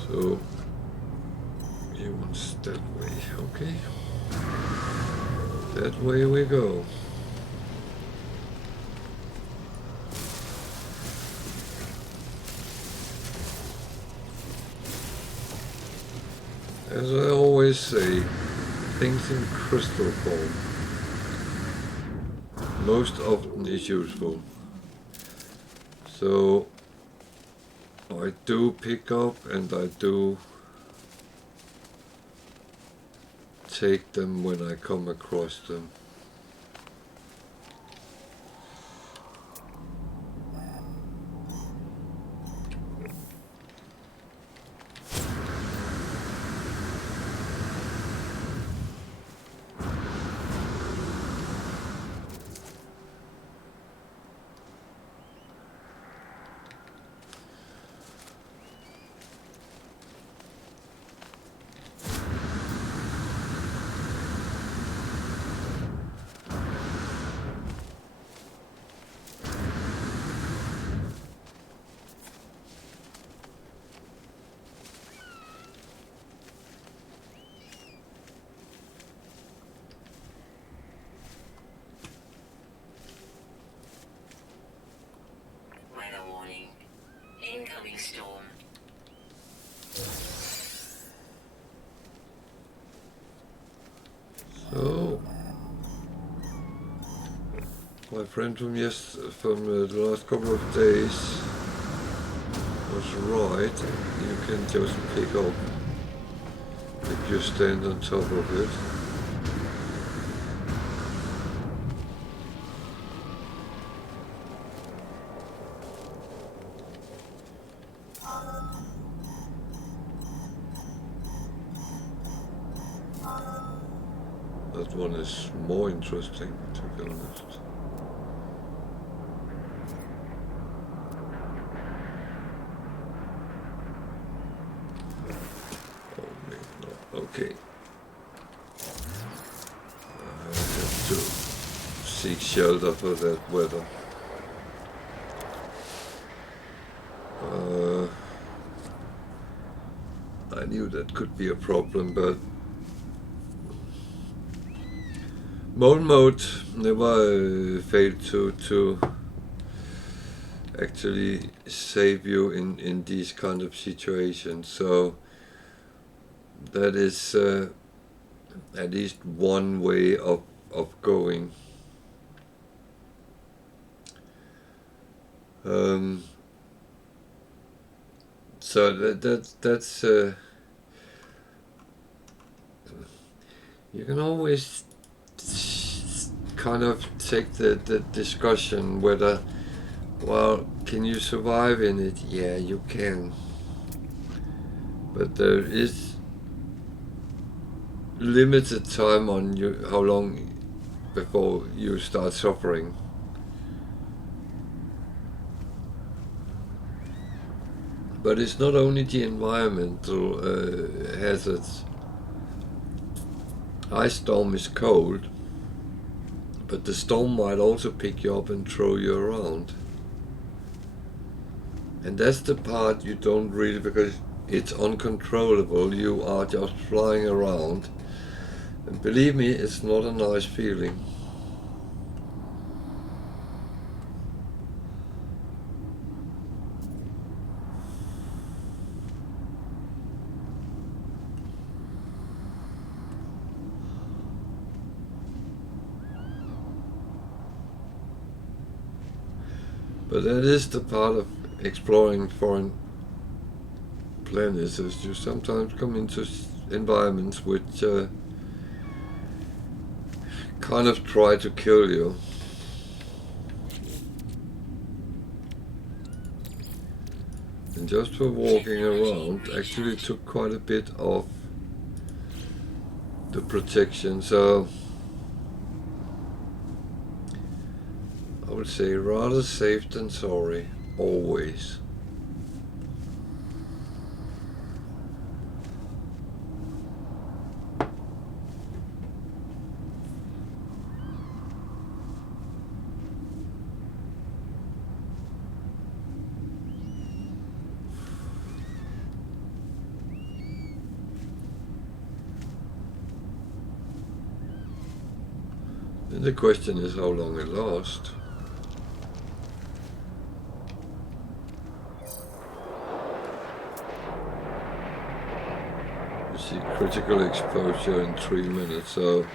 So he wants that way, okay. That way we go. As I always say, things in crystal form most often is useful. So I do pick up and I do take them when I come across them. Incoming storm. So my friend from the last couple of days was right. You can just pick up if you stand on top of it. That one is more interesting, to be honest. Oh, maybe not. Okay. I have to seek shelter for that weather. I knew that could be a problem, but mode never failed to actually save you in these kind of situations. So that is at least one way of going. So that's you can always kind of take the discussion whether, well, can you survive in it? Yeah, you can. But there is limited time on you how long before you start suffering. But it's not only the environmental hazards. Ice storm is cold, but the storm might also pick you up and throw you around. And that's the part you don't really, because it's uncontrollable. You are just flying around. And believe me, it's not a nice feeling. But that is the part of exploring foreign planets, is you sometimes come into environments which kind of try to kill you. And just for walking around actually took quite a bit of the protection, so I would say rather safe than sorry, always. And the question is how long it lasts. You see critical exposure in 3 minutes, so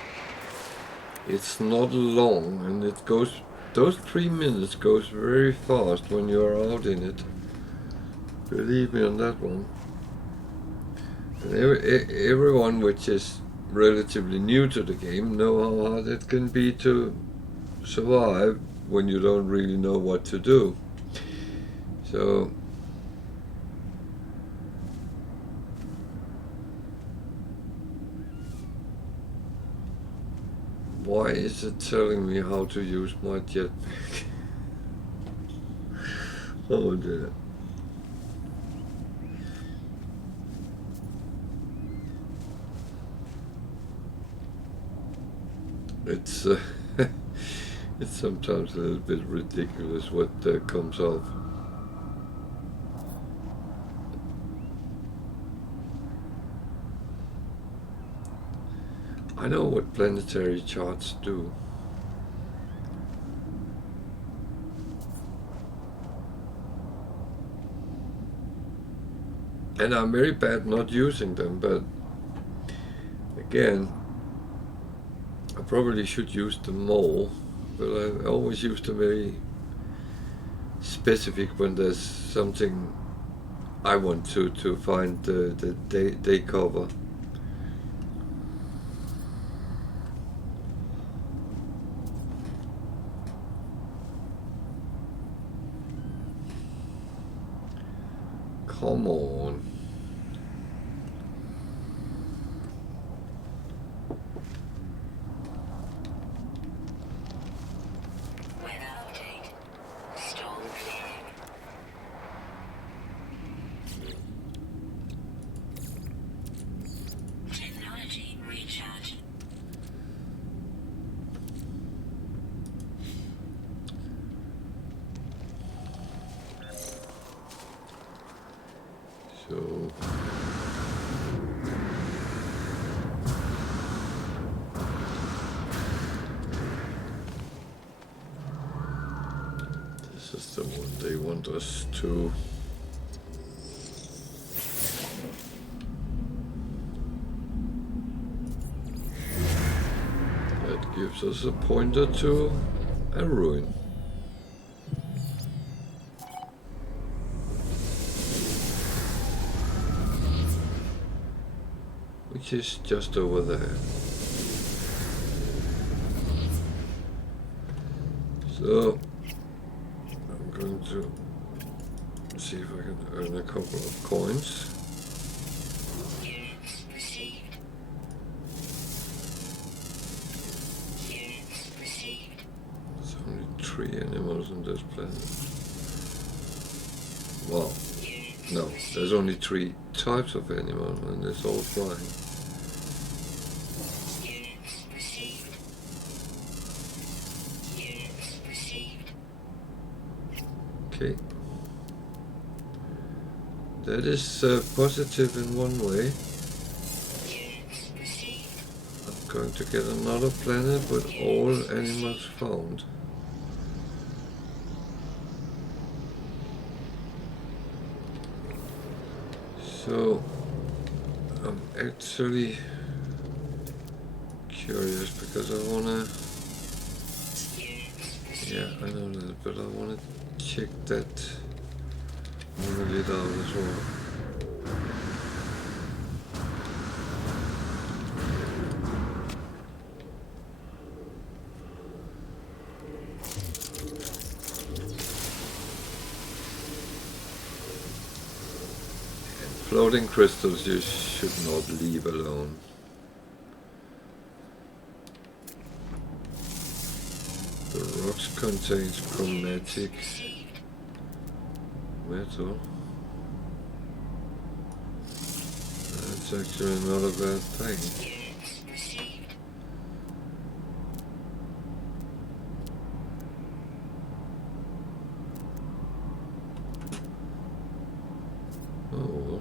it's not long, and it goes, those 3 minutes goes very fast when you're out in it. Believe me on that one. And everyone which is relatively new to the game know how hard it can be to survive when you don't really know what to do. So why is it telling me how to use my jetpack? Oh dear. It's it's sometimes a little bit ridiculous what comes off. I know what planetary charts do. And I'm very bad not using them, but again, I probably should use them more, but I always use them very specific when there's something I want to find the day cover. Come on. Weather update. Storm clearing. Technology recharge. So This is the one they want us to. That gives us a pointer to a ruin. Which is just over there. So I'm going to see if I can earn a couple of coins. Units received. Units received. There's only 3 animals on this planet. Wow. No, there's only 3 types of animal and it's all flying. Units received. Units received. Okay. That is positive in one way. Units received. I'm going to get another planet with all animals found. So I'm actually curious because I wanna, yeah, I know that, but I wanna check that monolith out as well. Floating crystals you should not leave alone. The rocks contains chromatic metal. That's actually not a bad thing. Units received. Oh,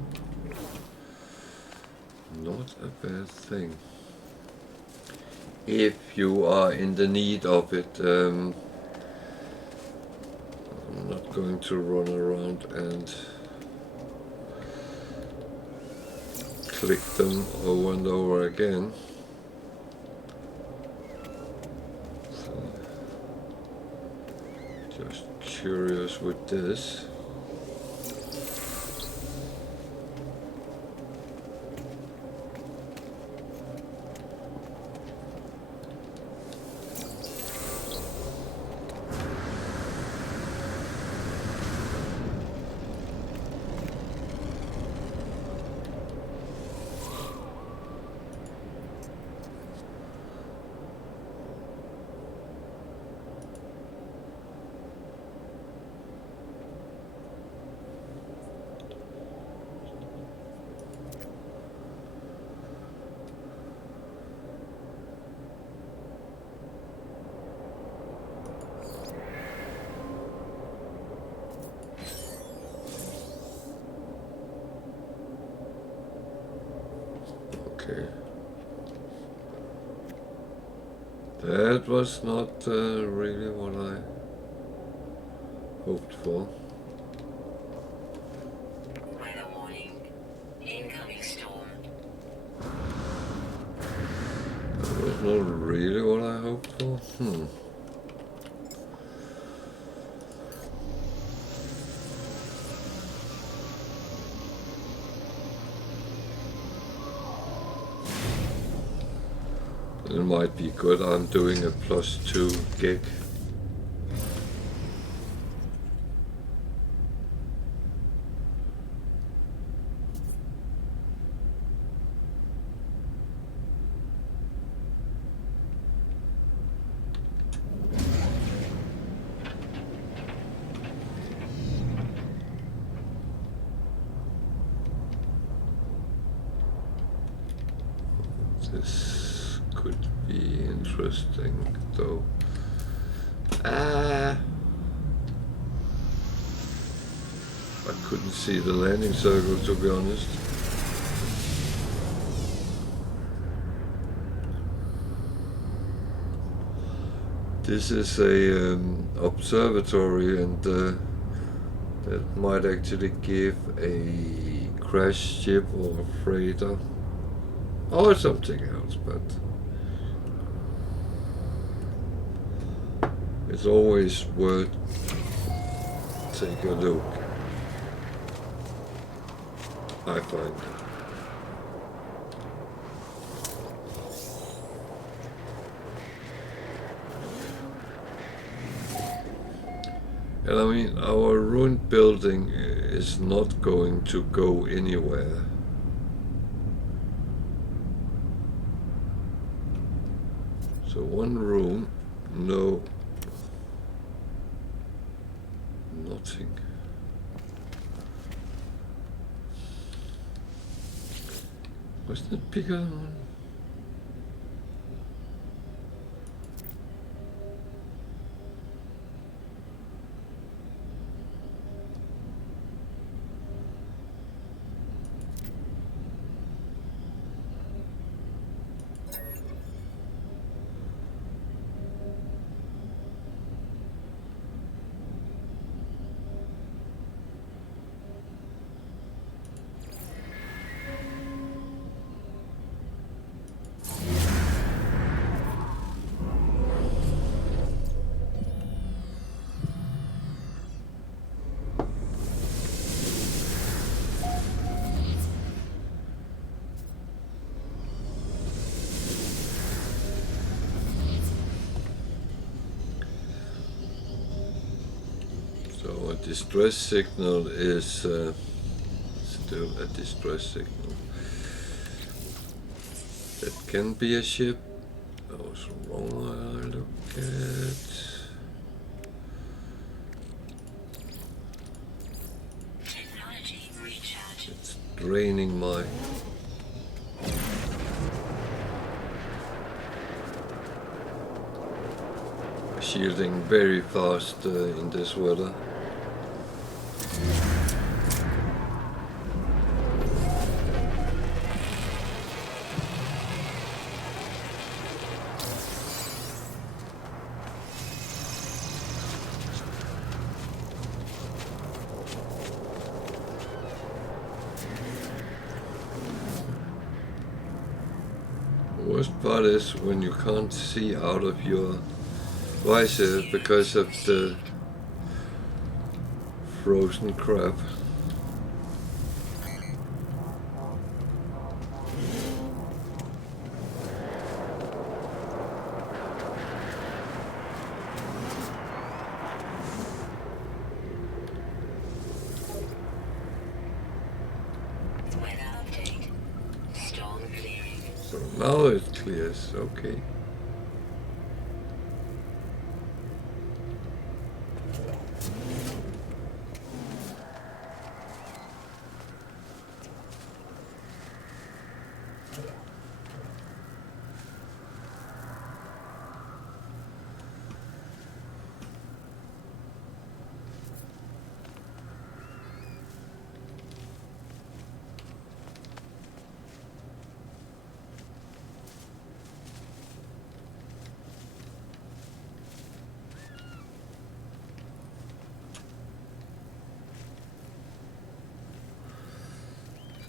not a bad thing. If you are in the need of it, I'm not going to run around and click them over and over again. So, just curious with this. Okay. That was not really what I hoped for. Weather warning. Incoming storm. That was not really what I hoped for. It might be good. I'm doing a +2 gig. This could be interesting, though. I couldn't see the landing circle, to be honest. This is a observatory, and that might actually give a crash ship or freighter or something else, but it's always worth take a look, I find. And I mean, our ruined building is not going to go anywhere. So one room, no, nothing. Was that bigger one? So a distress signal is still a distress signal. That can be a ship. That was wrong. I look at. Technology recharge. It's draining my. Shielding very fast in this weather. Worst part is when you can't see out of your visor because of the frozen crab. Weather update. Storm clearing. So now it clears, okay.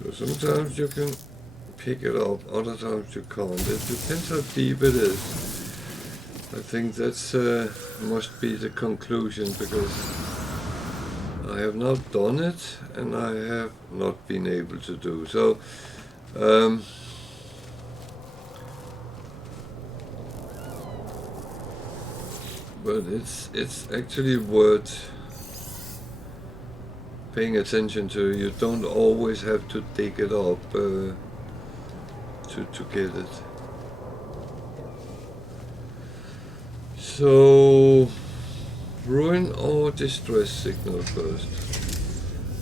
So sometimes you can pick it up, other times you can't. It depends how deep it is. I think that's must be the conclusion, because I have not done it and I have not been able to do so. But it's actually worth paying attention to. You don't always have to dig it up to get it. So, ruin or distress signal first?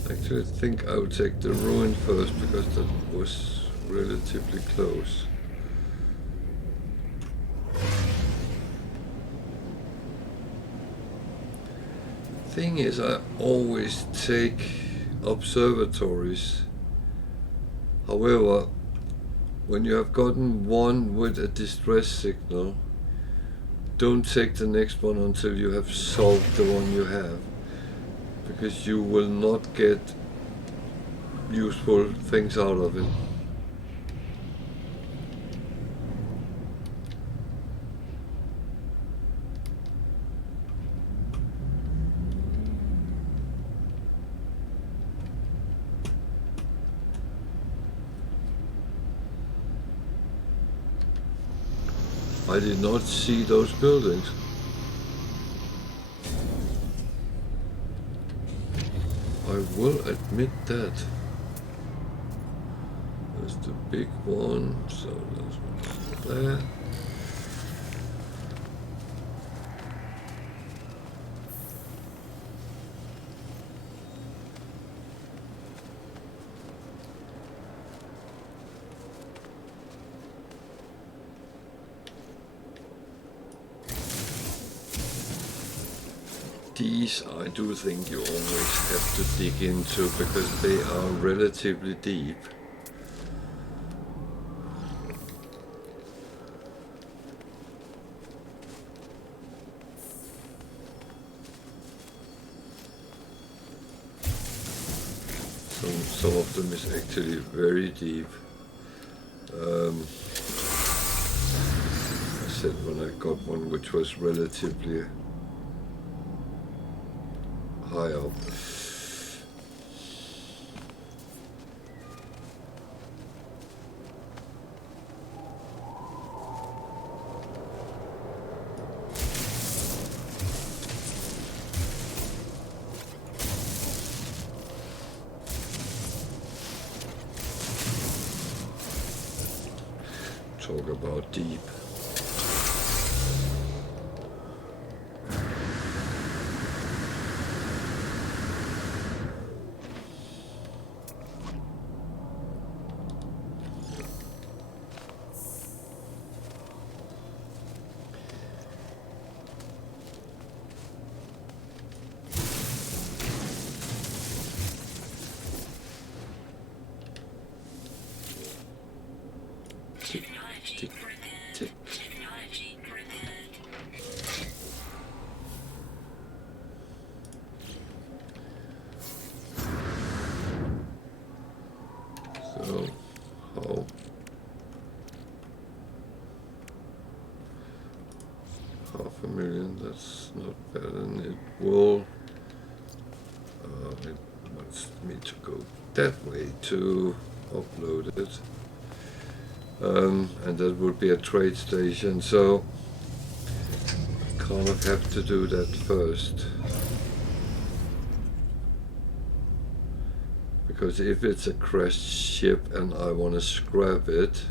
I actually think I would take the ruin first, because that was relatively close. Thing is, I always take observatories. However, when you have gotten one with a distress signal, don't take the next one until you have solved the one you have, because you will not get useful things out of it. I did not see those buildings. I will admit that. There's the big one, so that's what's there. These I do think you always have to dig into because they are relatively deep. Some of them is actually very deep. I said when I got one which was relatively high up. Talk about deep. So, how? $500,000, that's not bad, and it will, it wants me to go that way to upload it, and that would be a trade station, so I kind of have to do that first. Because if it's a crashed ship and I want to scrap it,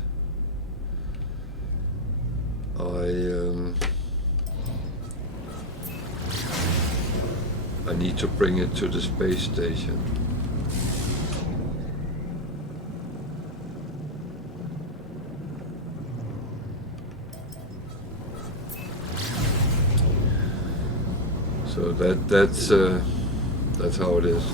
I need to bring it to the space station. So that's how it is.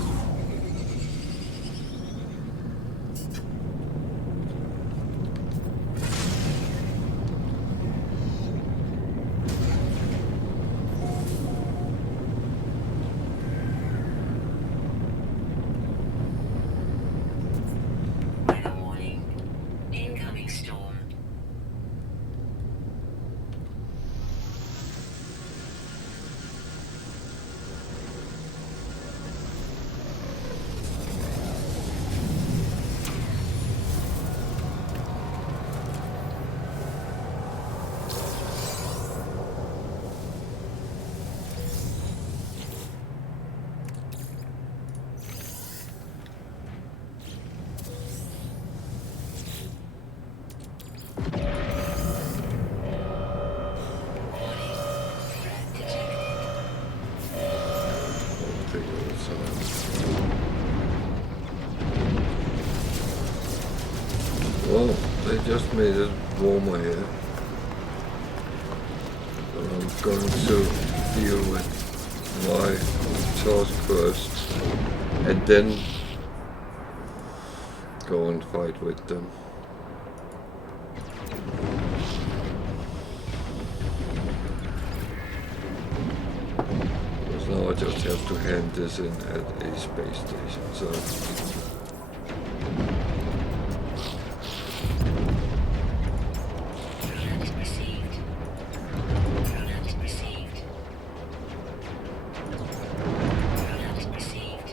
Well, they just made it warmer here. So I'm going to deal with my task first and then go and fight with them. now I just have to hand this in at a space station. So Product received. Product received. Product received.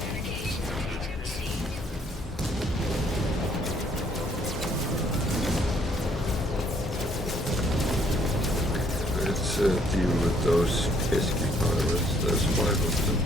Navigation data received. let's deal with those pesky pirates. There's 5 of them.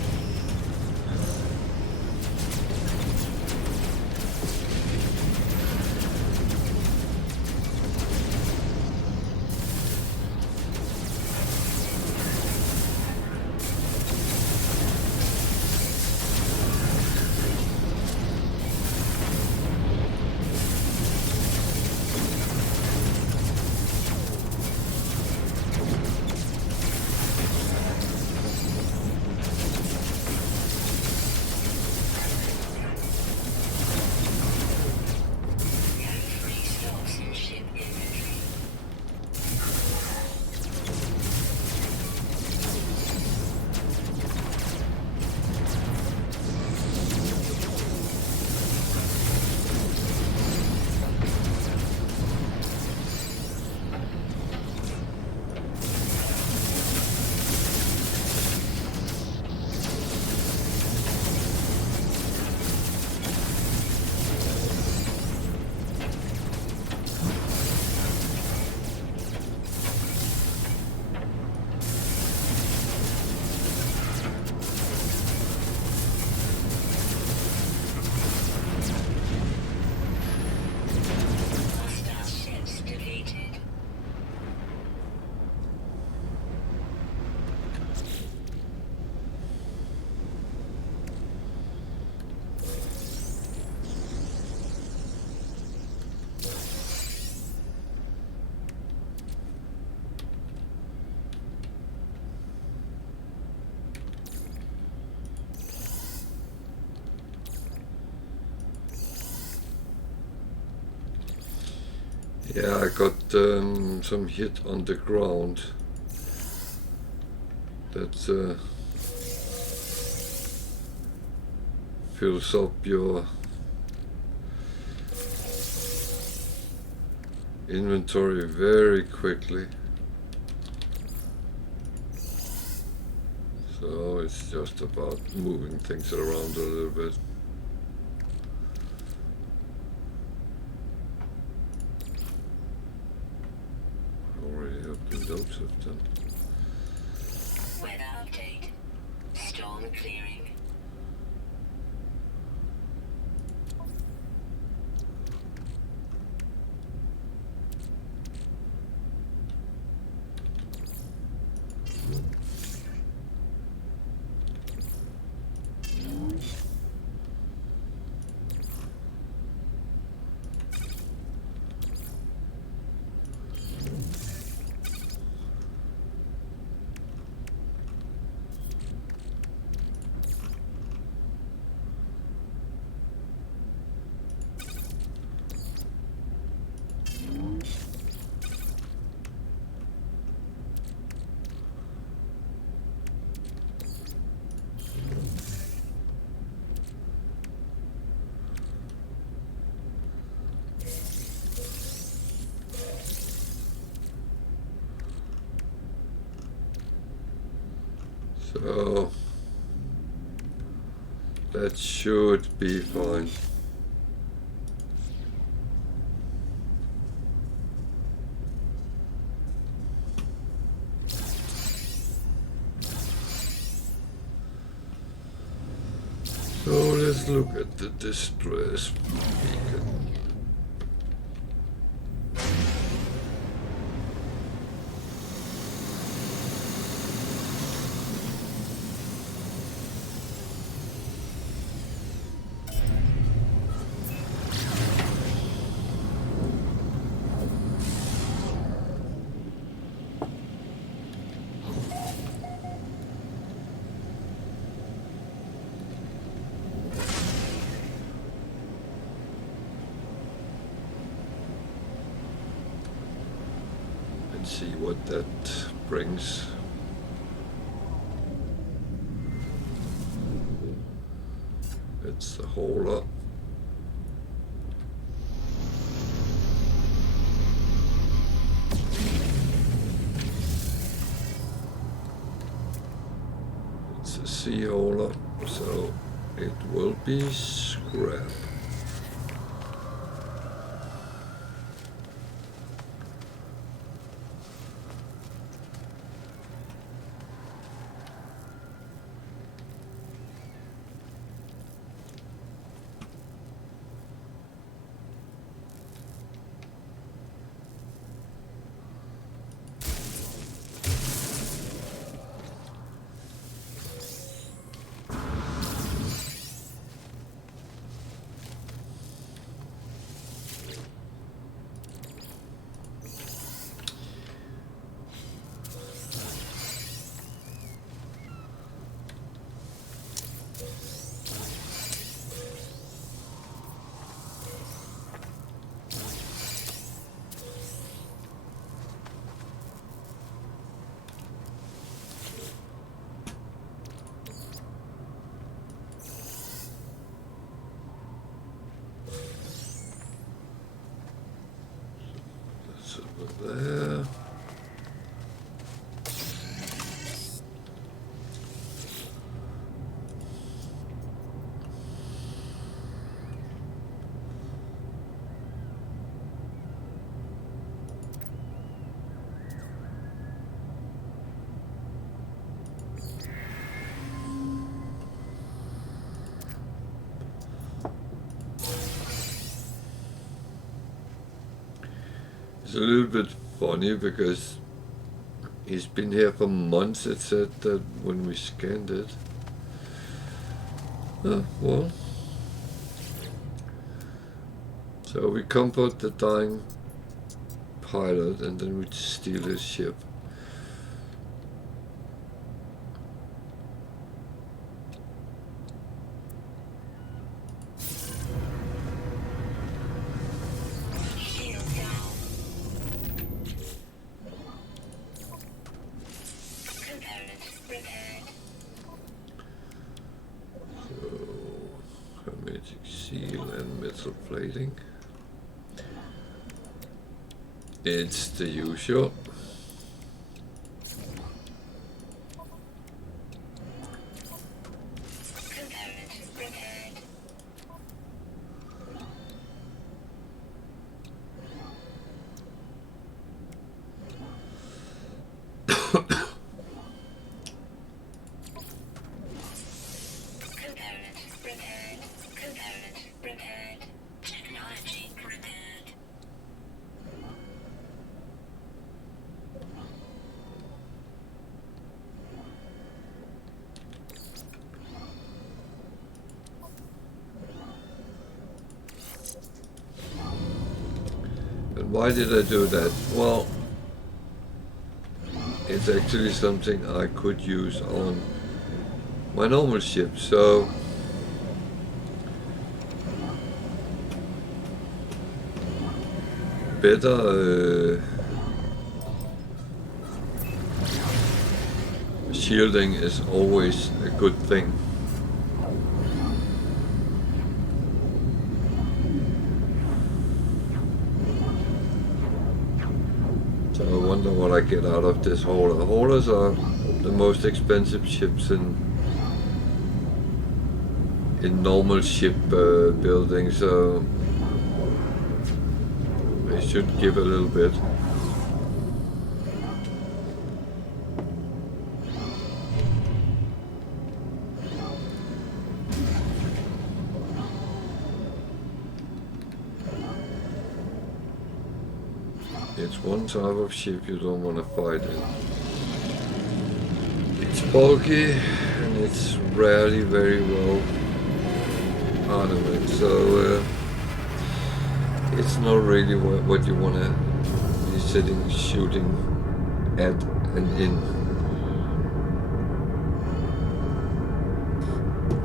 Free stocks in ship inventory. Hostile ships deleted. Yeah, I got some hit on the ground. That fills up your inventory very quickly. So it's just about moving things around a little bit. Already have loads of them. Weather update. Storm clearing. So that should be fine. So let's look at the distress beacon. and see what that brings. It's the hauler. It's a sea hauler, so it will be scrap. Over there. It's a little bit funny because he's been here for months, it said that when we scanned it. Oh, well. So we comfort the dying pilot and then we steal his ship. Plating. It's the usual. Why did I do that? Well, it's actually something I could use on my normal ship, so better shielding is always a good thing. So I wonder what I get out of this hauler. Haulers are the most expensive ships in normal ship building, so I should give a little bit. It's one type of ship you don't want to fight in. It's bulky and it's rarely very well armored, so it's not really what you want to be sitting shooting at and in.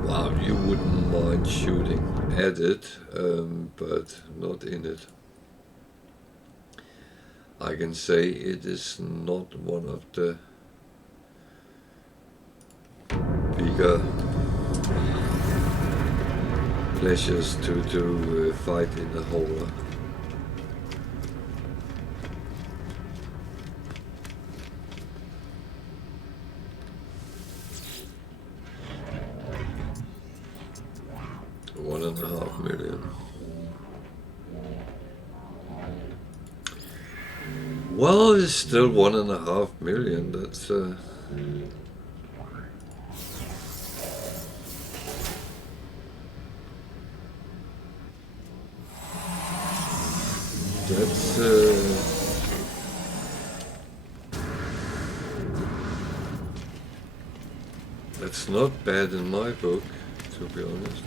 Wow, you wouldn't mind shooting at it, but not in it. I can say it is not one of the bigger pleasures to fight in a hauler. $1.5 million. Well, it's still $1.5 million. That's that's not bad in my book, to be honest.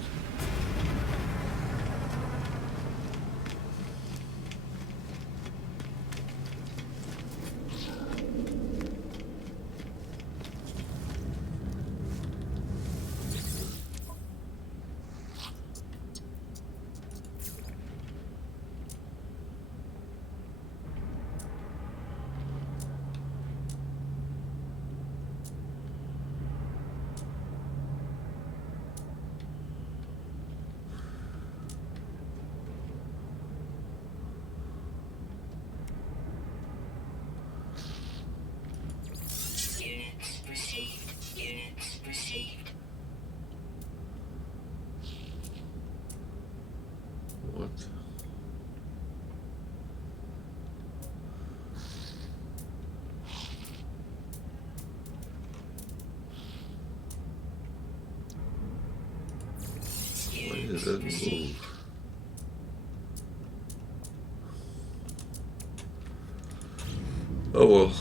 Units received. Units received. What? Why did that move? Oh well.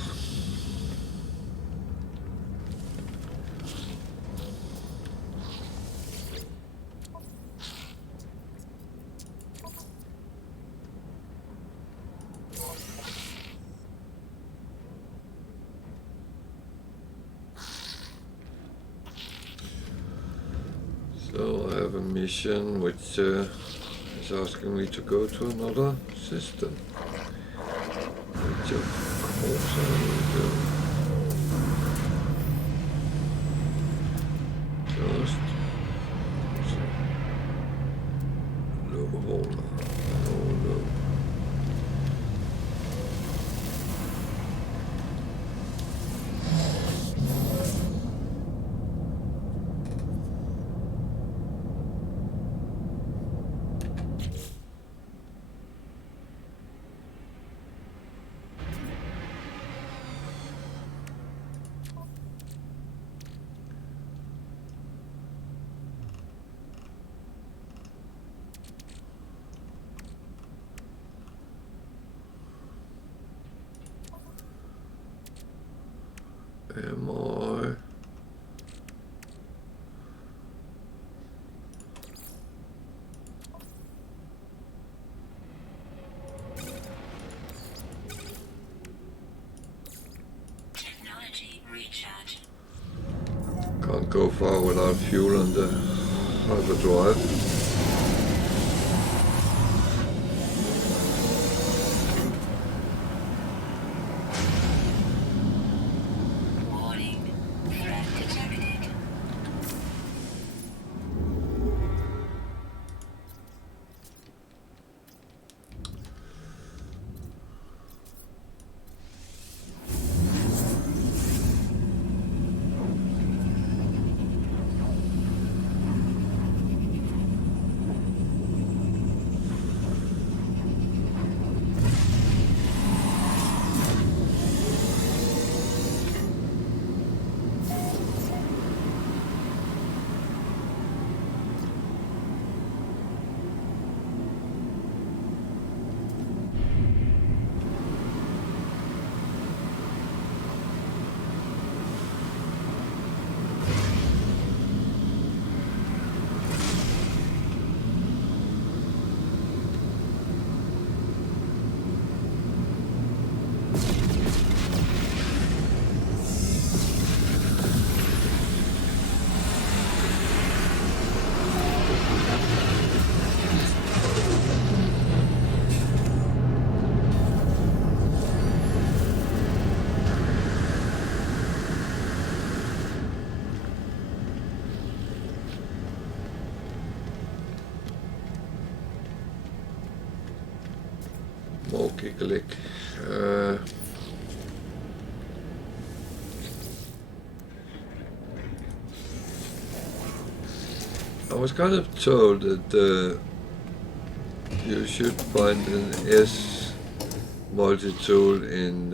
So I have a mission which is asking me to go to another system. Which of course I will do. Just low hauler. Oh no. Am I? Technology recharge. Can't go far without fuel on the hyperdrive. Warning. Threat detected. Giggling. I was kind of told that you should find an S multi-tool in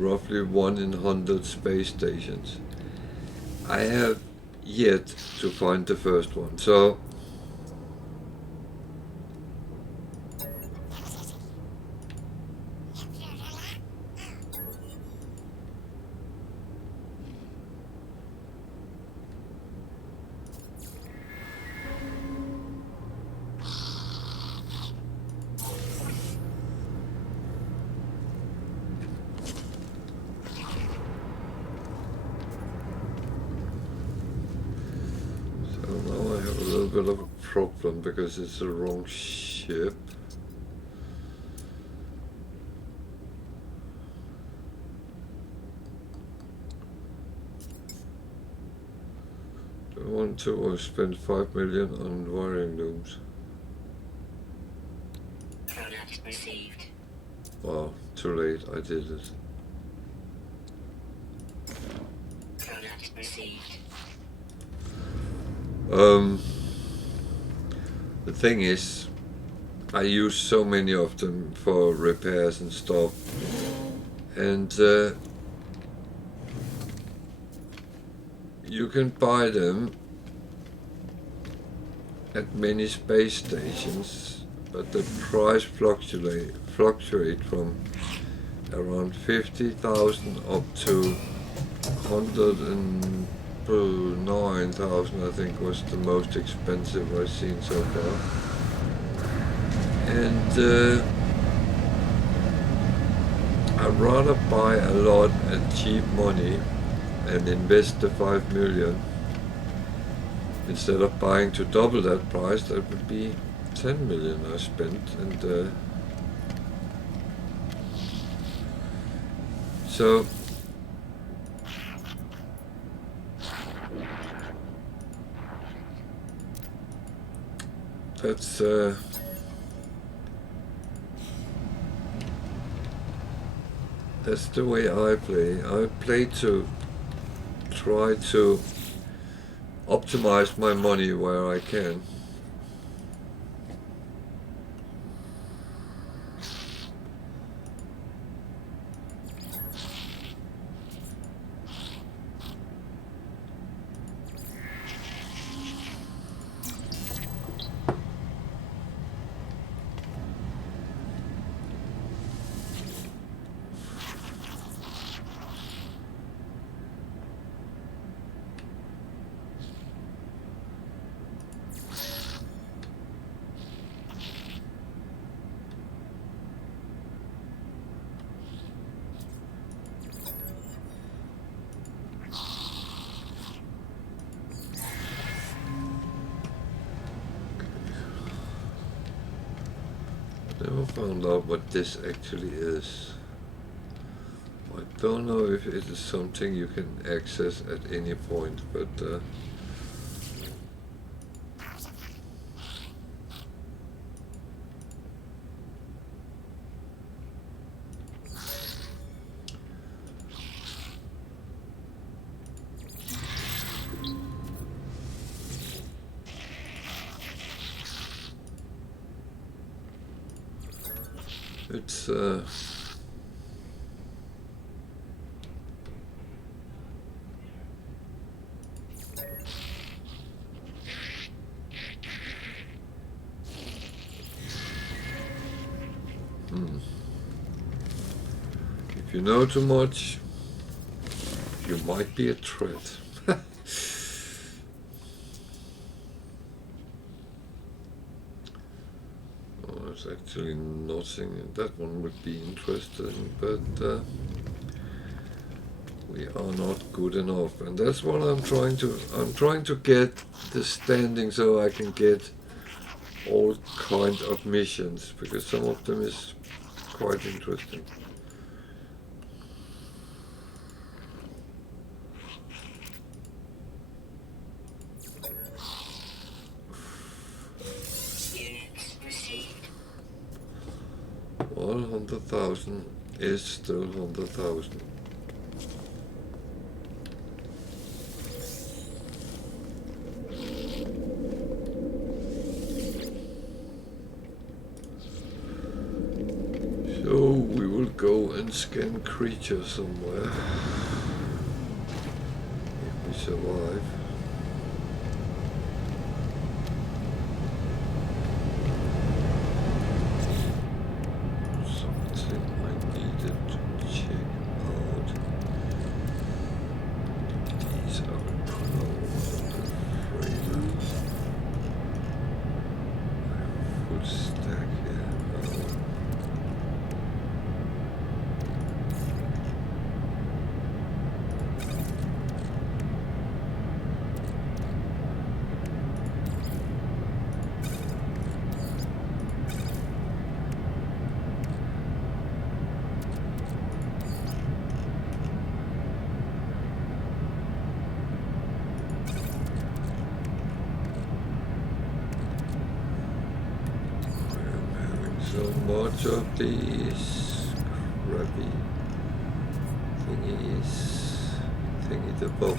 roughly 1 in 100 space stations. I have yet to find the first one, so now I have a little bit of a problem because it's the wrong ship. Do I want to spend 5 million on wiring looms? Product received. Wow, too late, I did it. Product received. The thing is, I use so many of them for repairs and stuff, and you can buy them at many space stations, but the price fluctuate from around 50,000 up to 109,000, I think, was the most expensive I've seen so far. And I'd rather buy a lot at cheap money and invest the 5 million instead of buying to double that price. That would be 10 million I spent, and so that's the way I play. I play to try to optimize my money where I can. Never found out what this actually is. I don't know if it is something you can access at any point, but it's if you know too much, you might be a threat. Oh, there's actually nothing. That one would be interesting, but we are not good enough, and that's what I'm trying to get the standing so I can get all kind of missions, because some of them is quite interesting. Units received. Wow. Well, 100,000 is still 100,000. So we will go and scan creatures somewhere. If we survive. Something I needed to check out. These are prone freighters. I have full stack here. So much of these crappy thingy the bob.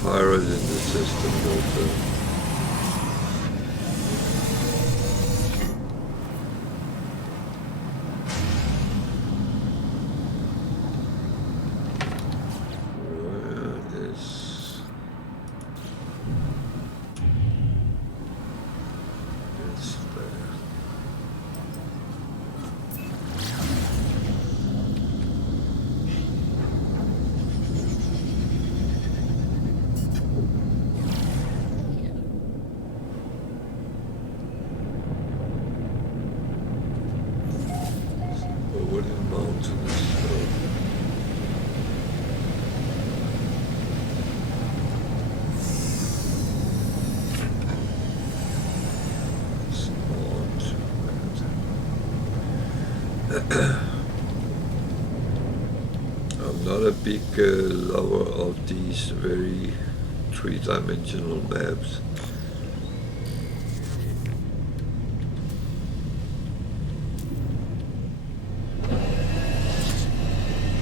Pirate in the system, also. Where is... It's there. I'm not a big lover of these very three-dimensional maps.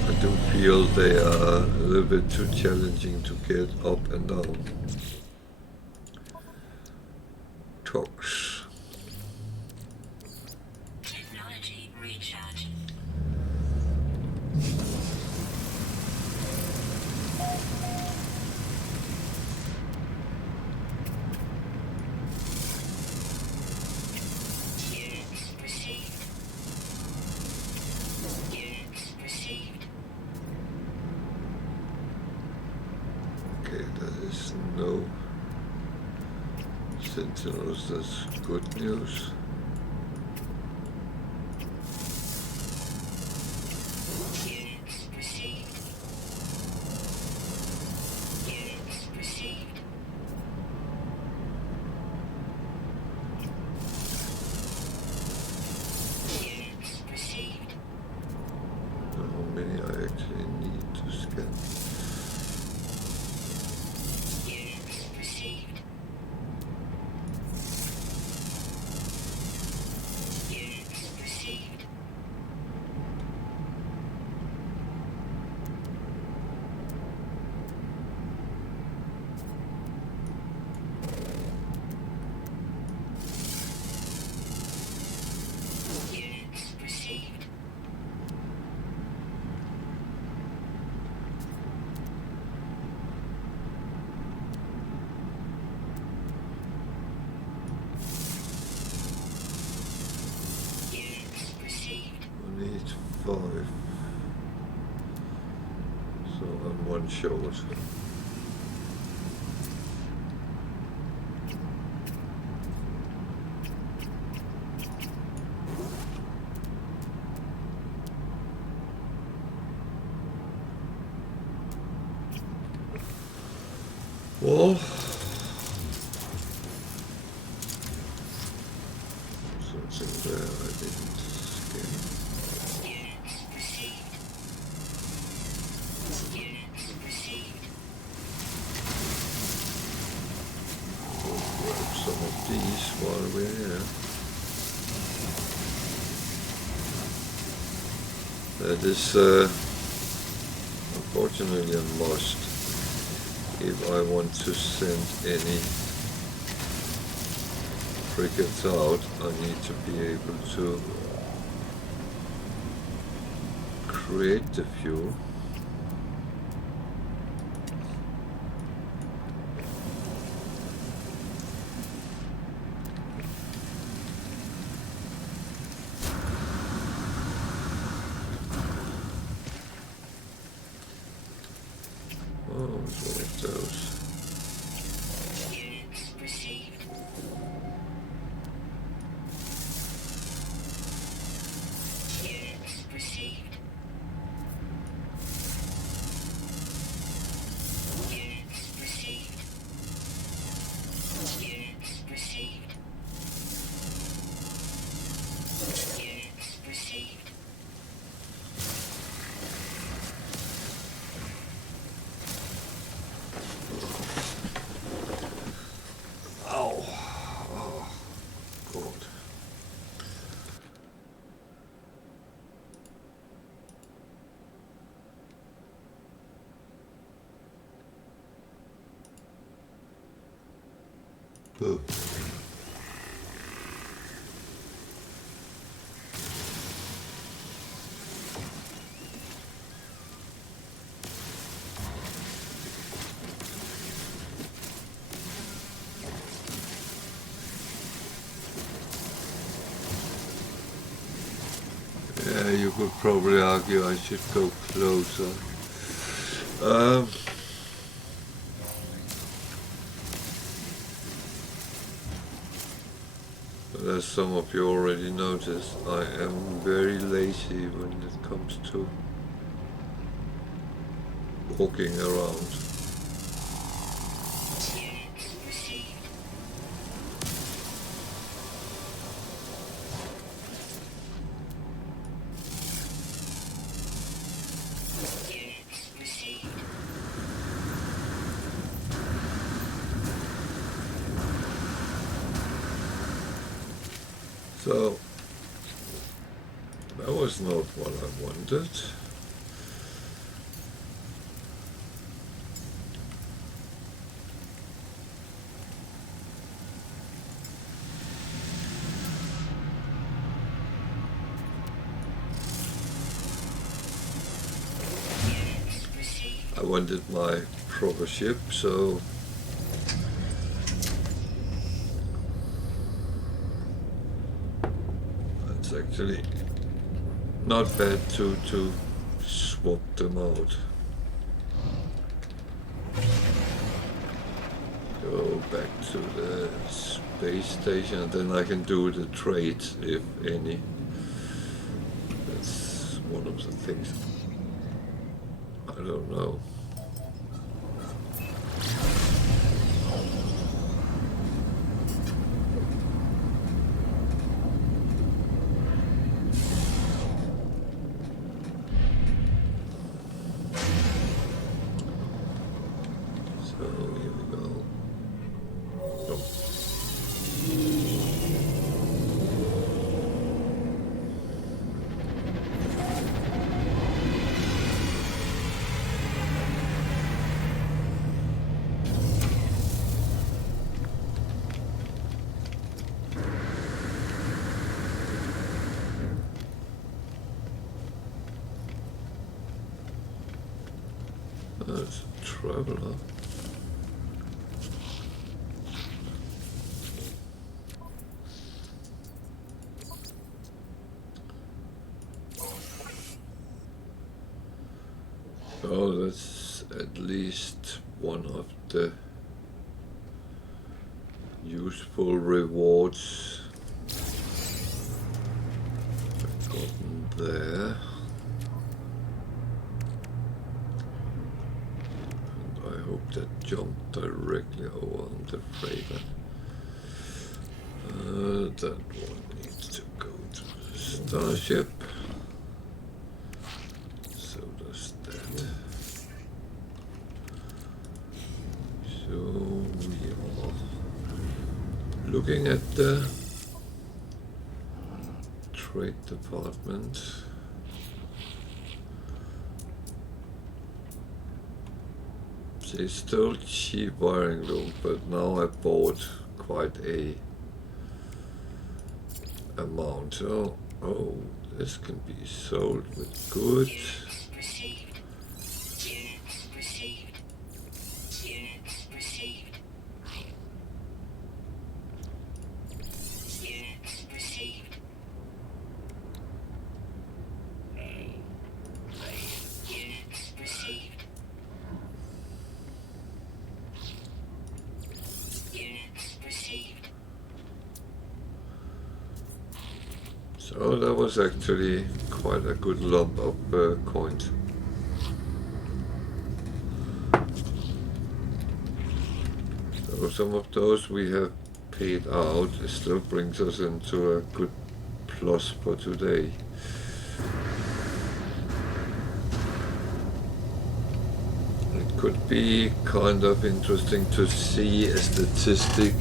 I do feel they are a little bit too challenging to get up and down. Talks. Technology recharge. Units received. Units received. Okay, there is no sentinels, that's good news. Units received. Units received. Units received. How many I actually need to scan? Units received. one short. Well, something there I didn't scan. Units received. Units received. We'll grab some of these while we're here. That is unfortunately a must if I want to send any frigates out. I need to be able to create the fuel. Oh, it's one of those. Units received. Units received. Units received. Units received. Units received. Ow. Oh, God. Boo. Yeah, you could probably argue I should go closer. But as some of you already noticed, I am very lazy when it comes to walking around. Units received. Units received. So, that was not what I wanted. Units received. I wanted my proper ship, so it's actually not bad to swap them out. Go back to the space station, and then I can do the trades, if any. That's one of the things. I don't know. So here we go. Nope. That's a traveler. Oh, that's at least one of the useful rewards I've gotten there. And I hope that jumped directly over on the freighter. That one needs to go to the starship. So does that. So we are looking at the trade department. It's still cheap wiring loom, but now I bought quite a amount. Oh, this can be sold with goods. Units received. Units received. Units received. Units received. Units received. Units received. So that was actually quite a good lump of coins. So some of those we have paid out. It still brings us into a good plus for today. It could be kind of interesting to see a statistic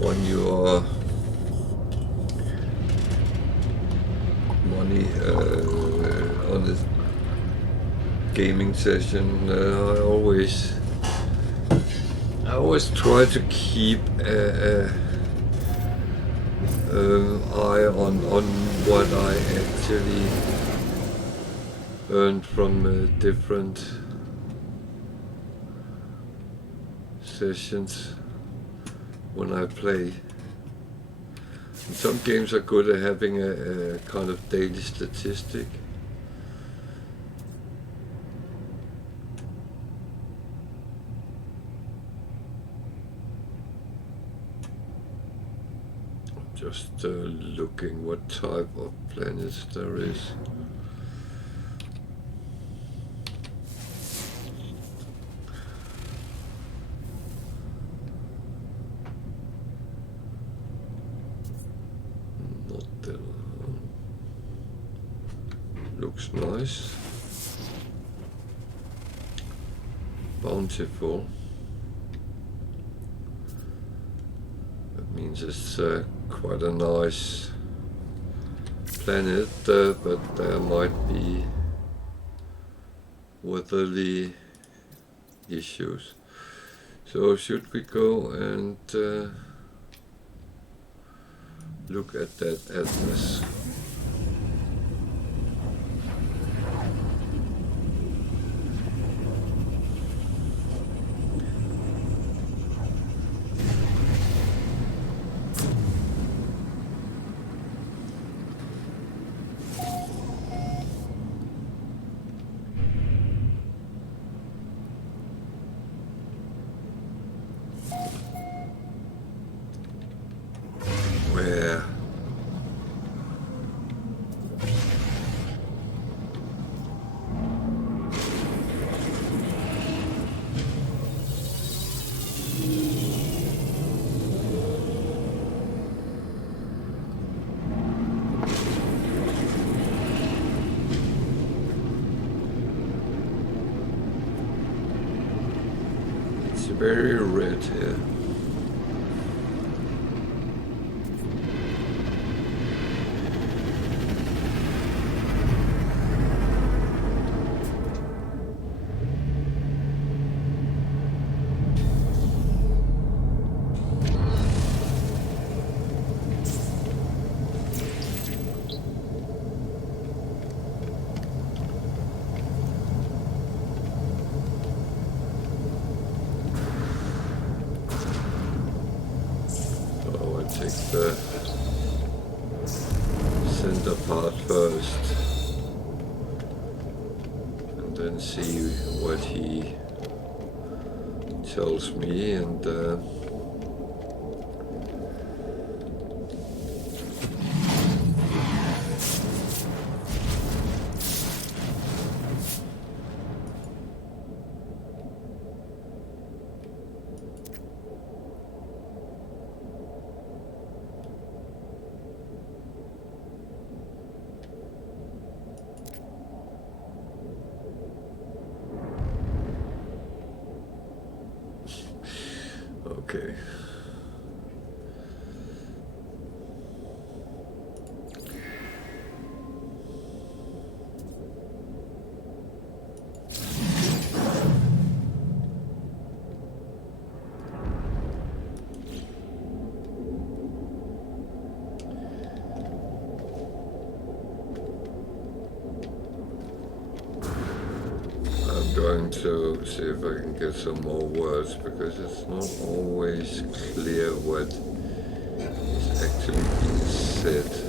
when your money on this gaming session. I always try to keep an eye on what I actually earned from different sessions when I play. And some games are good at having a kind of daily statistic. Just looking what type of planets there is. Not that looks nice. Bountiful. That means it's quite a nice planet, but there might be weatherly issues. So should we go and look at that atlas? Where? It's very red here. Take the center part first, and then then see what he tells me, and okay. I'm going to see if I can get some more words, because it's not always clear what is actually being said.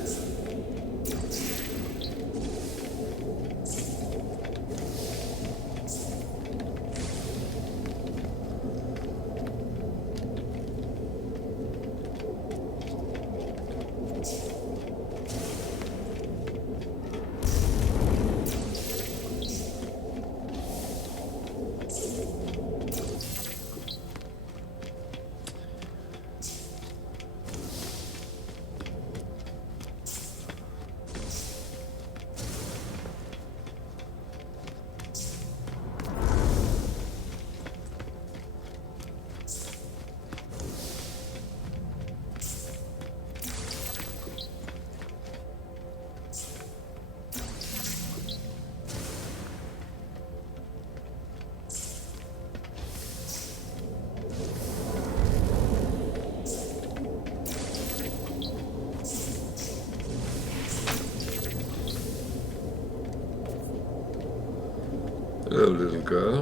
Hello, little girl.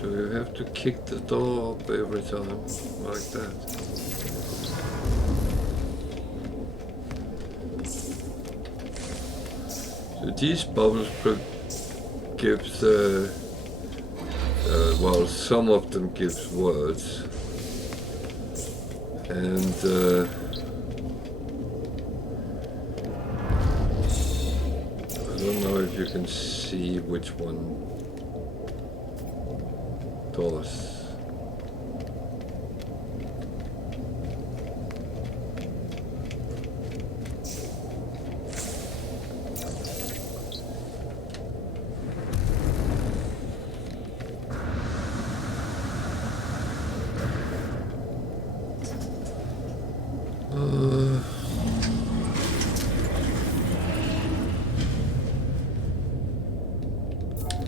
Do you have to kick the door up every time like that? So these bubbles give well, some of them gives words, and I don't know if you can see which one does.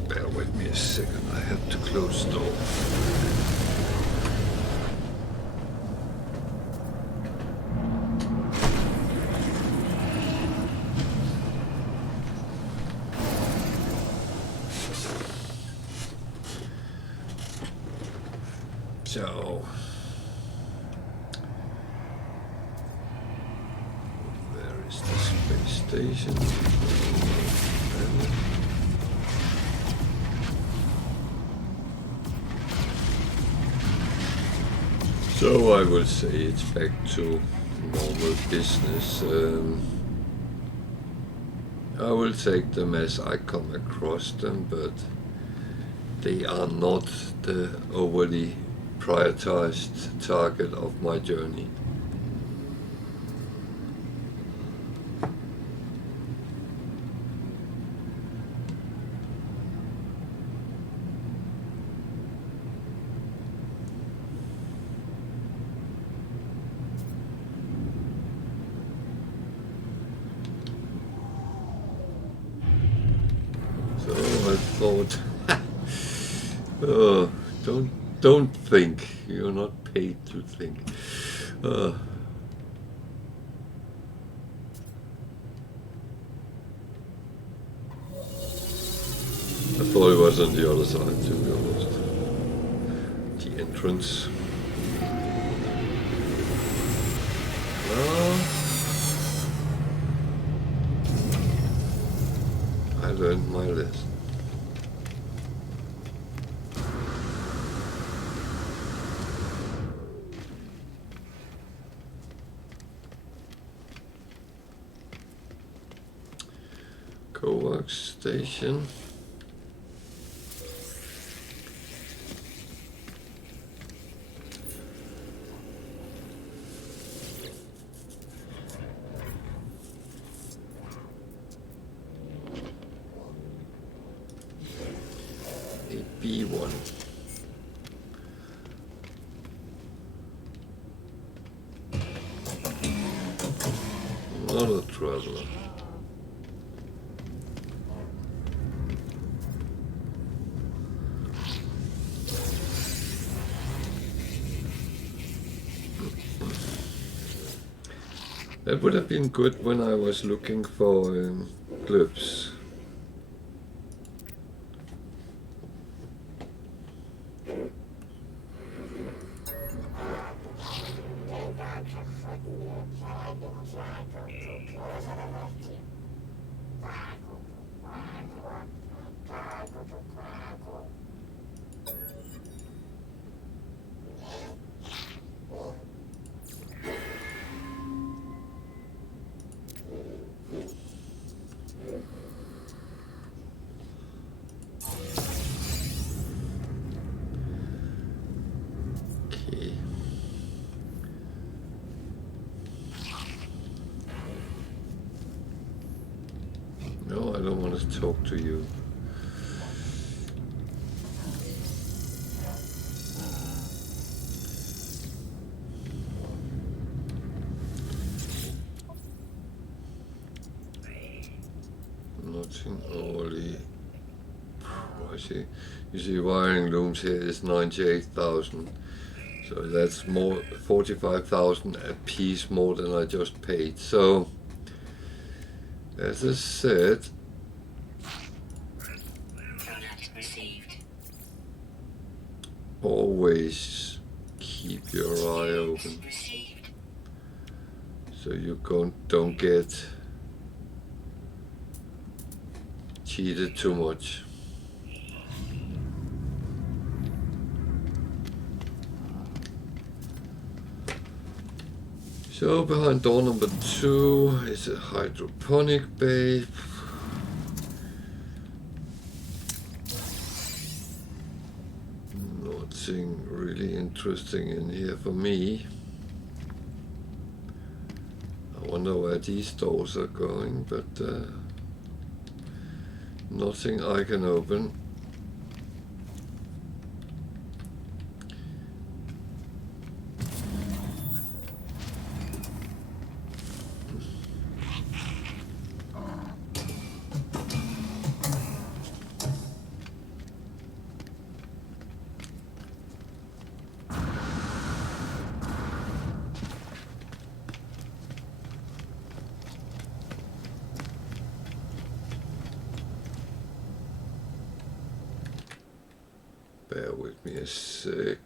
Bear with me a second, I have to close the door. So, where is the space station? So I will say it's back to normal business. I will take them as I come across them, but they are not the overly prioritized target of my journey. So I thought, oh, don't think. You're not paid to think. I thought it was on the other side, to be honest. The entrance. Hello, learned my lesson. Co-work station. B1. Another traveler. That would have been good when I was looking for clips. No, I don't want to talk to you. Nothing only. I see. You see, wiring looms here is 98,000. So that's more 45,000 a piece more than I just paid. So, as I said, Product received. always keep your eye open Received. so you don't get cheated too much. So behind door number 2 is a hydroponic bay. Nothing really interesting in here for me. I wonder where these doors are going, but nothing I can open. Bear with me a sec.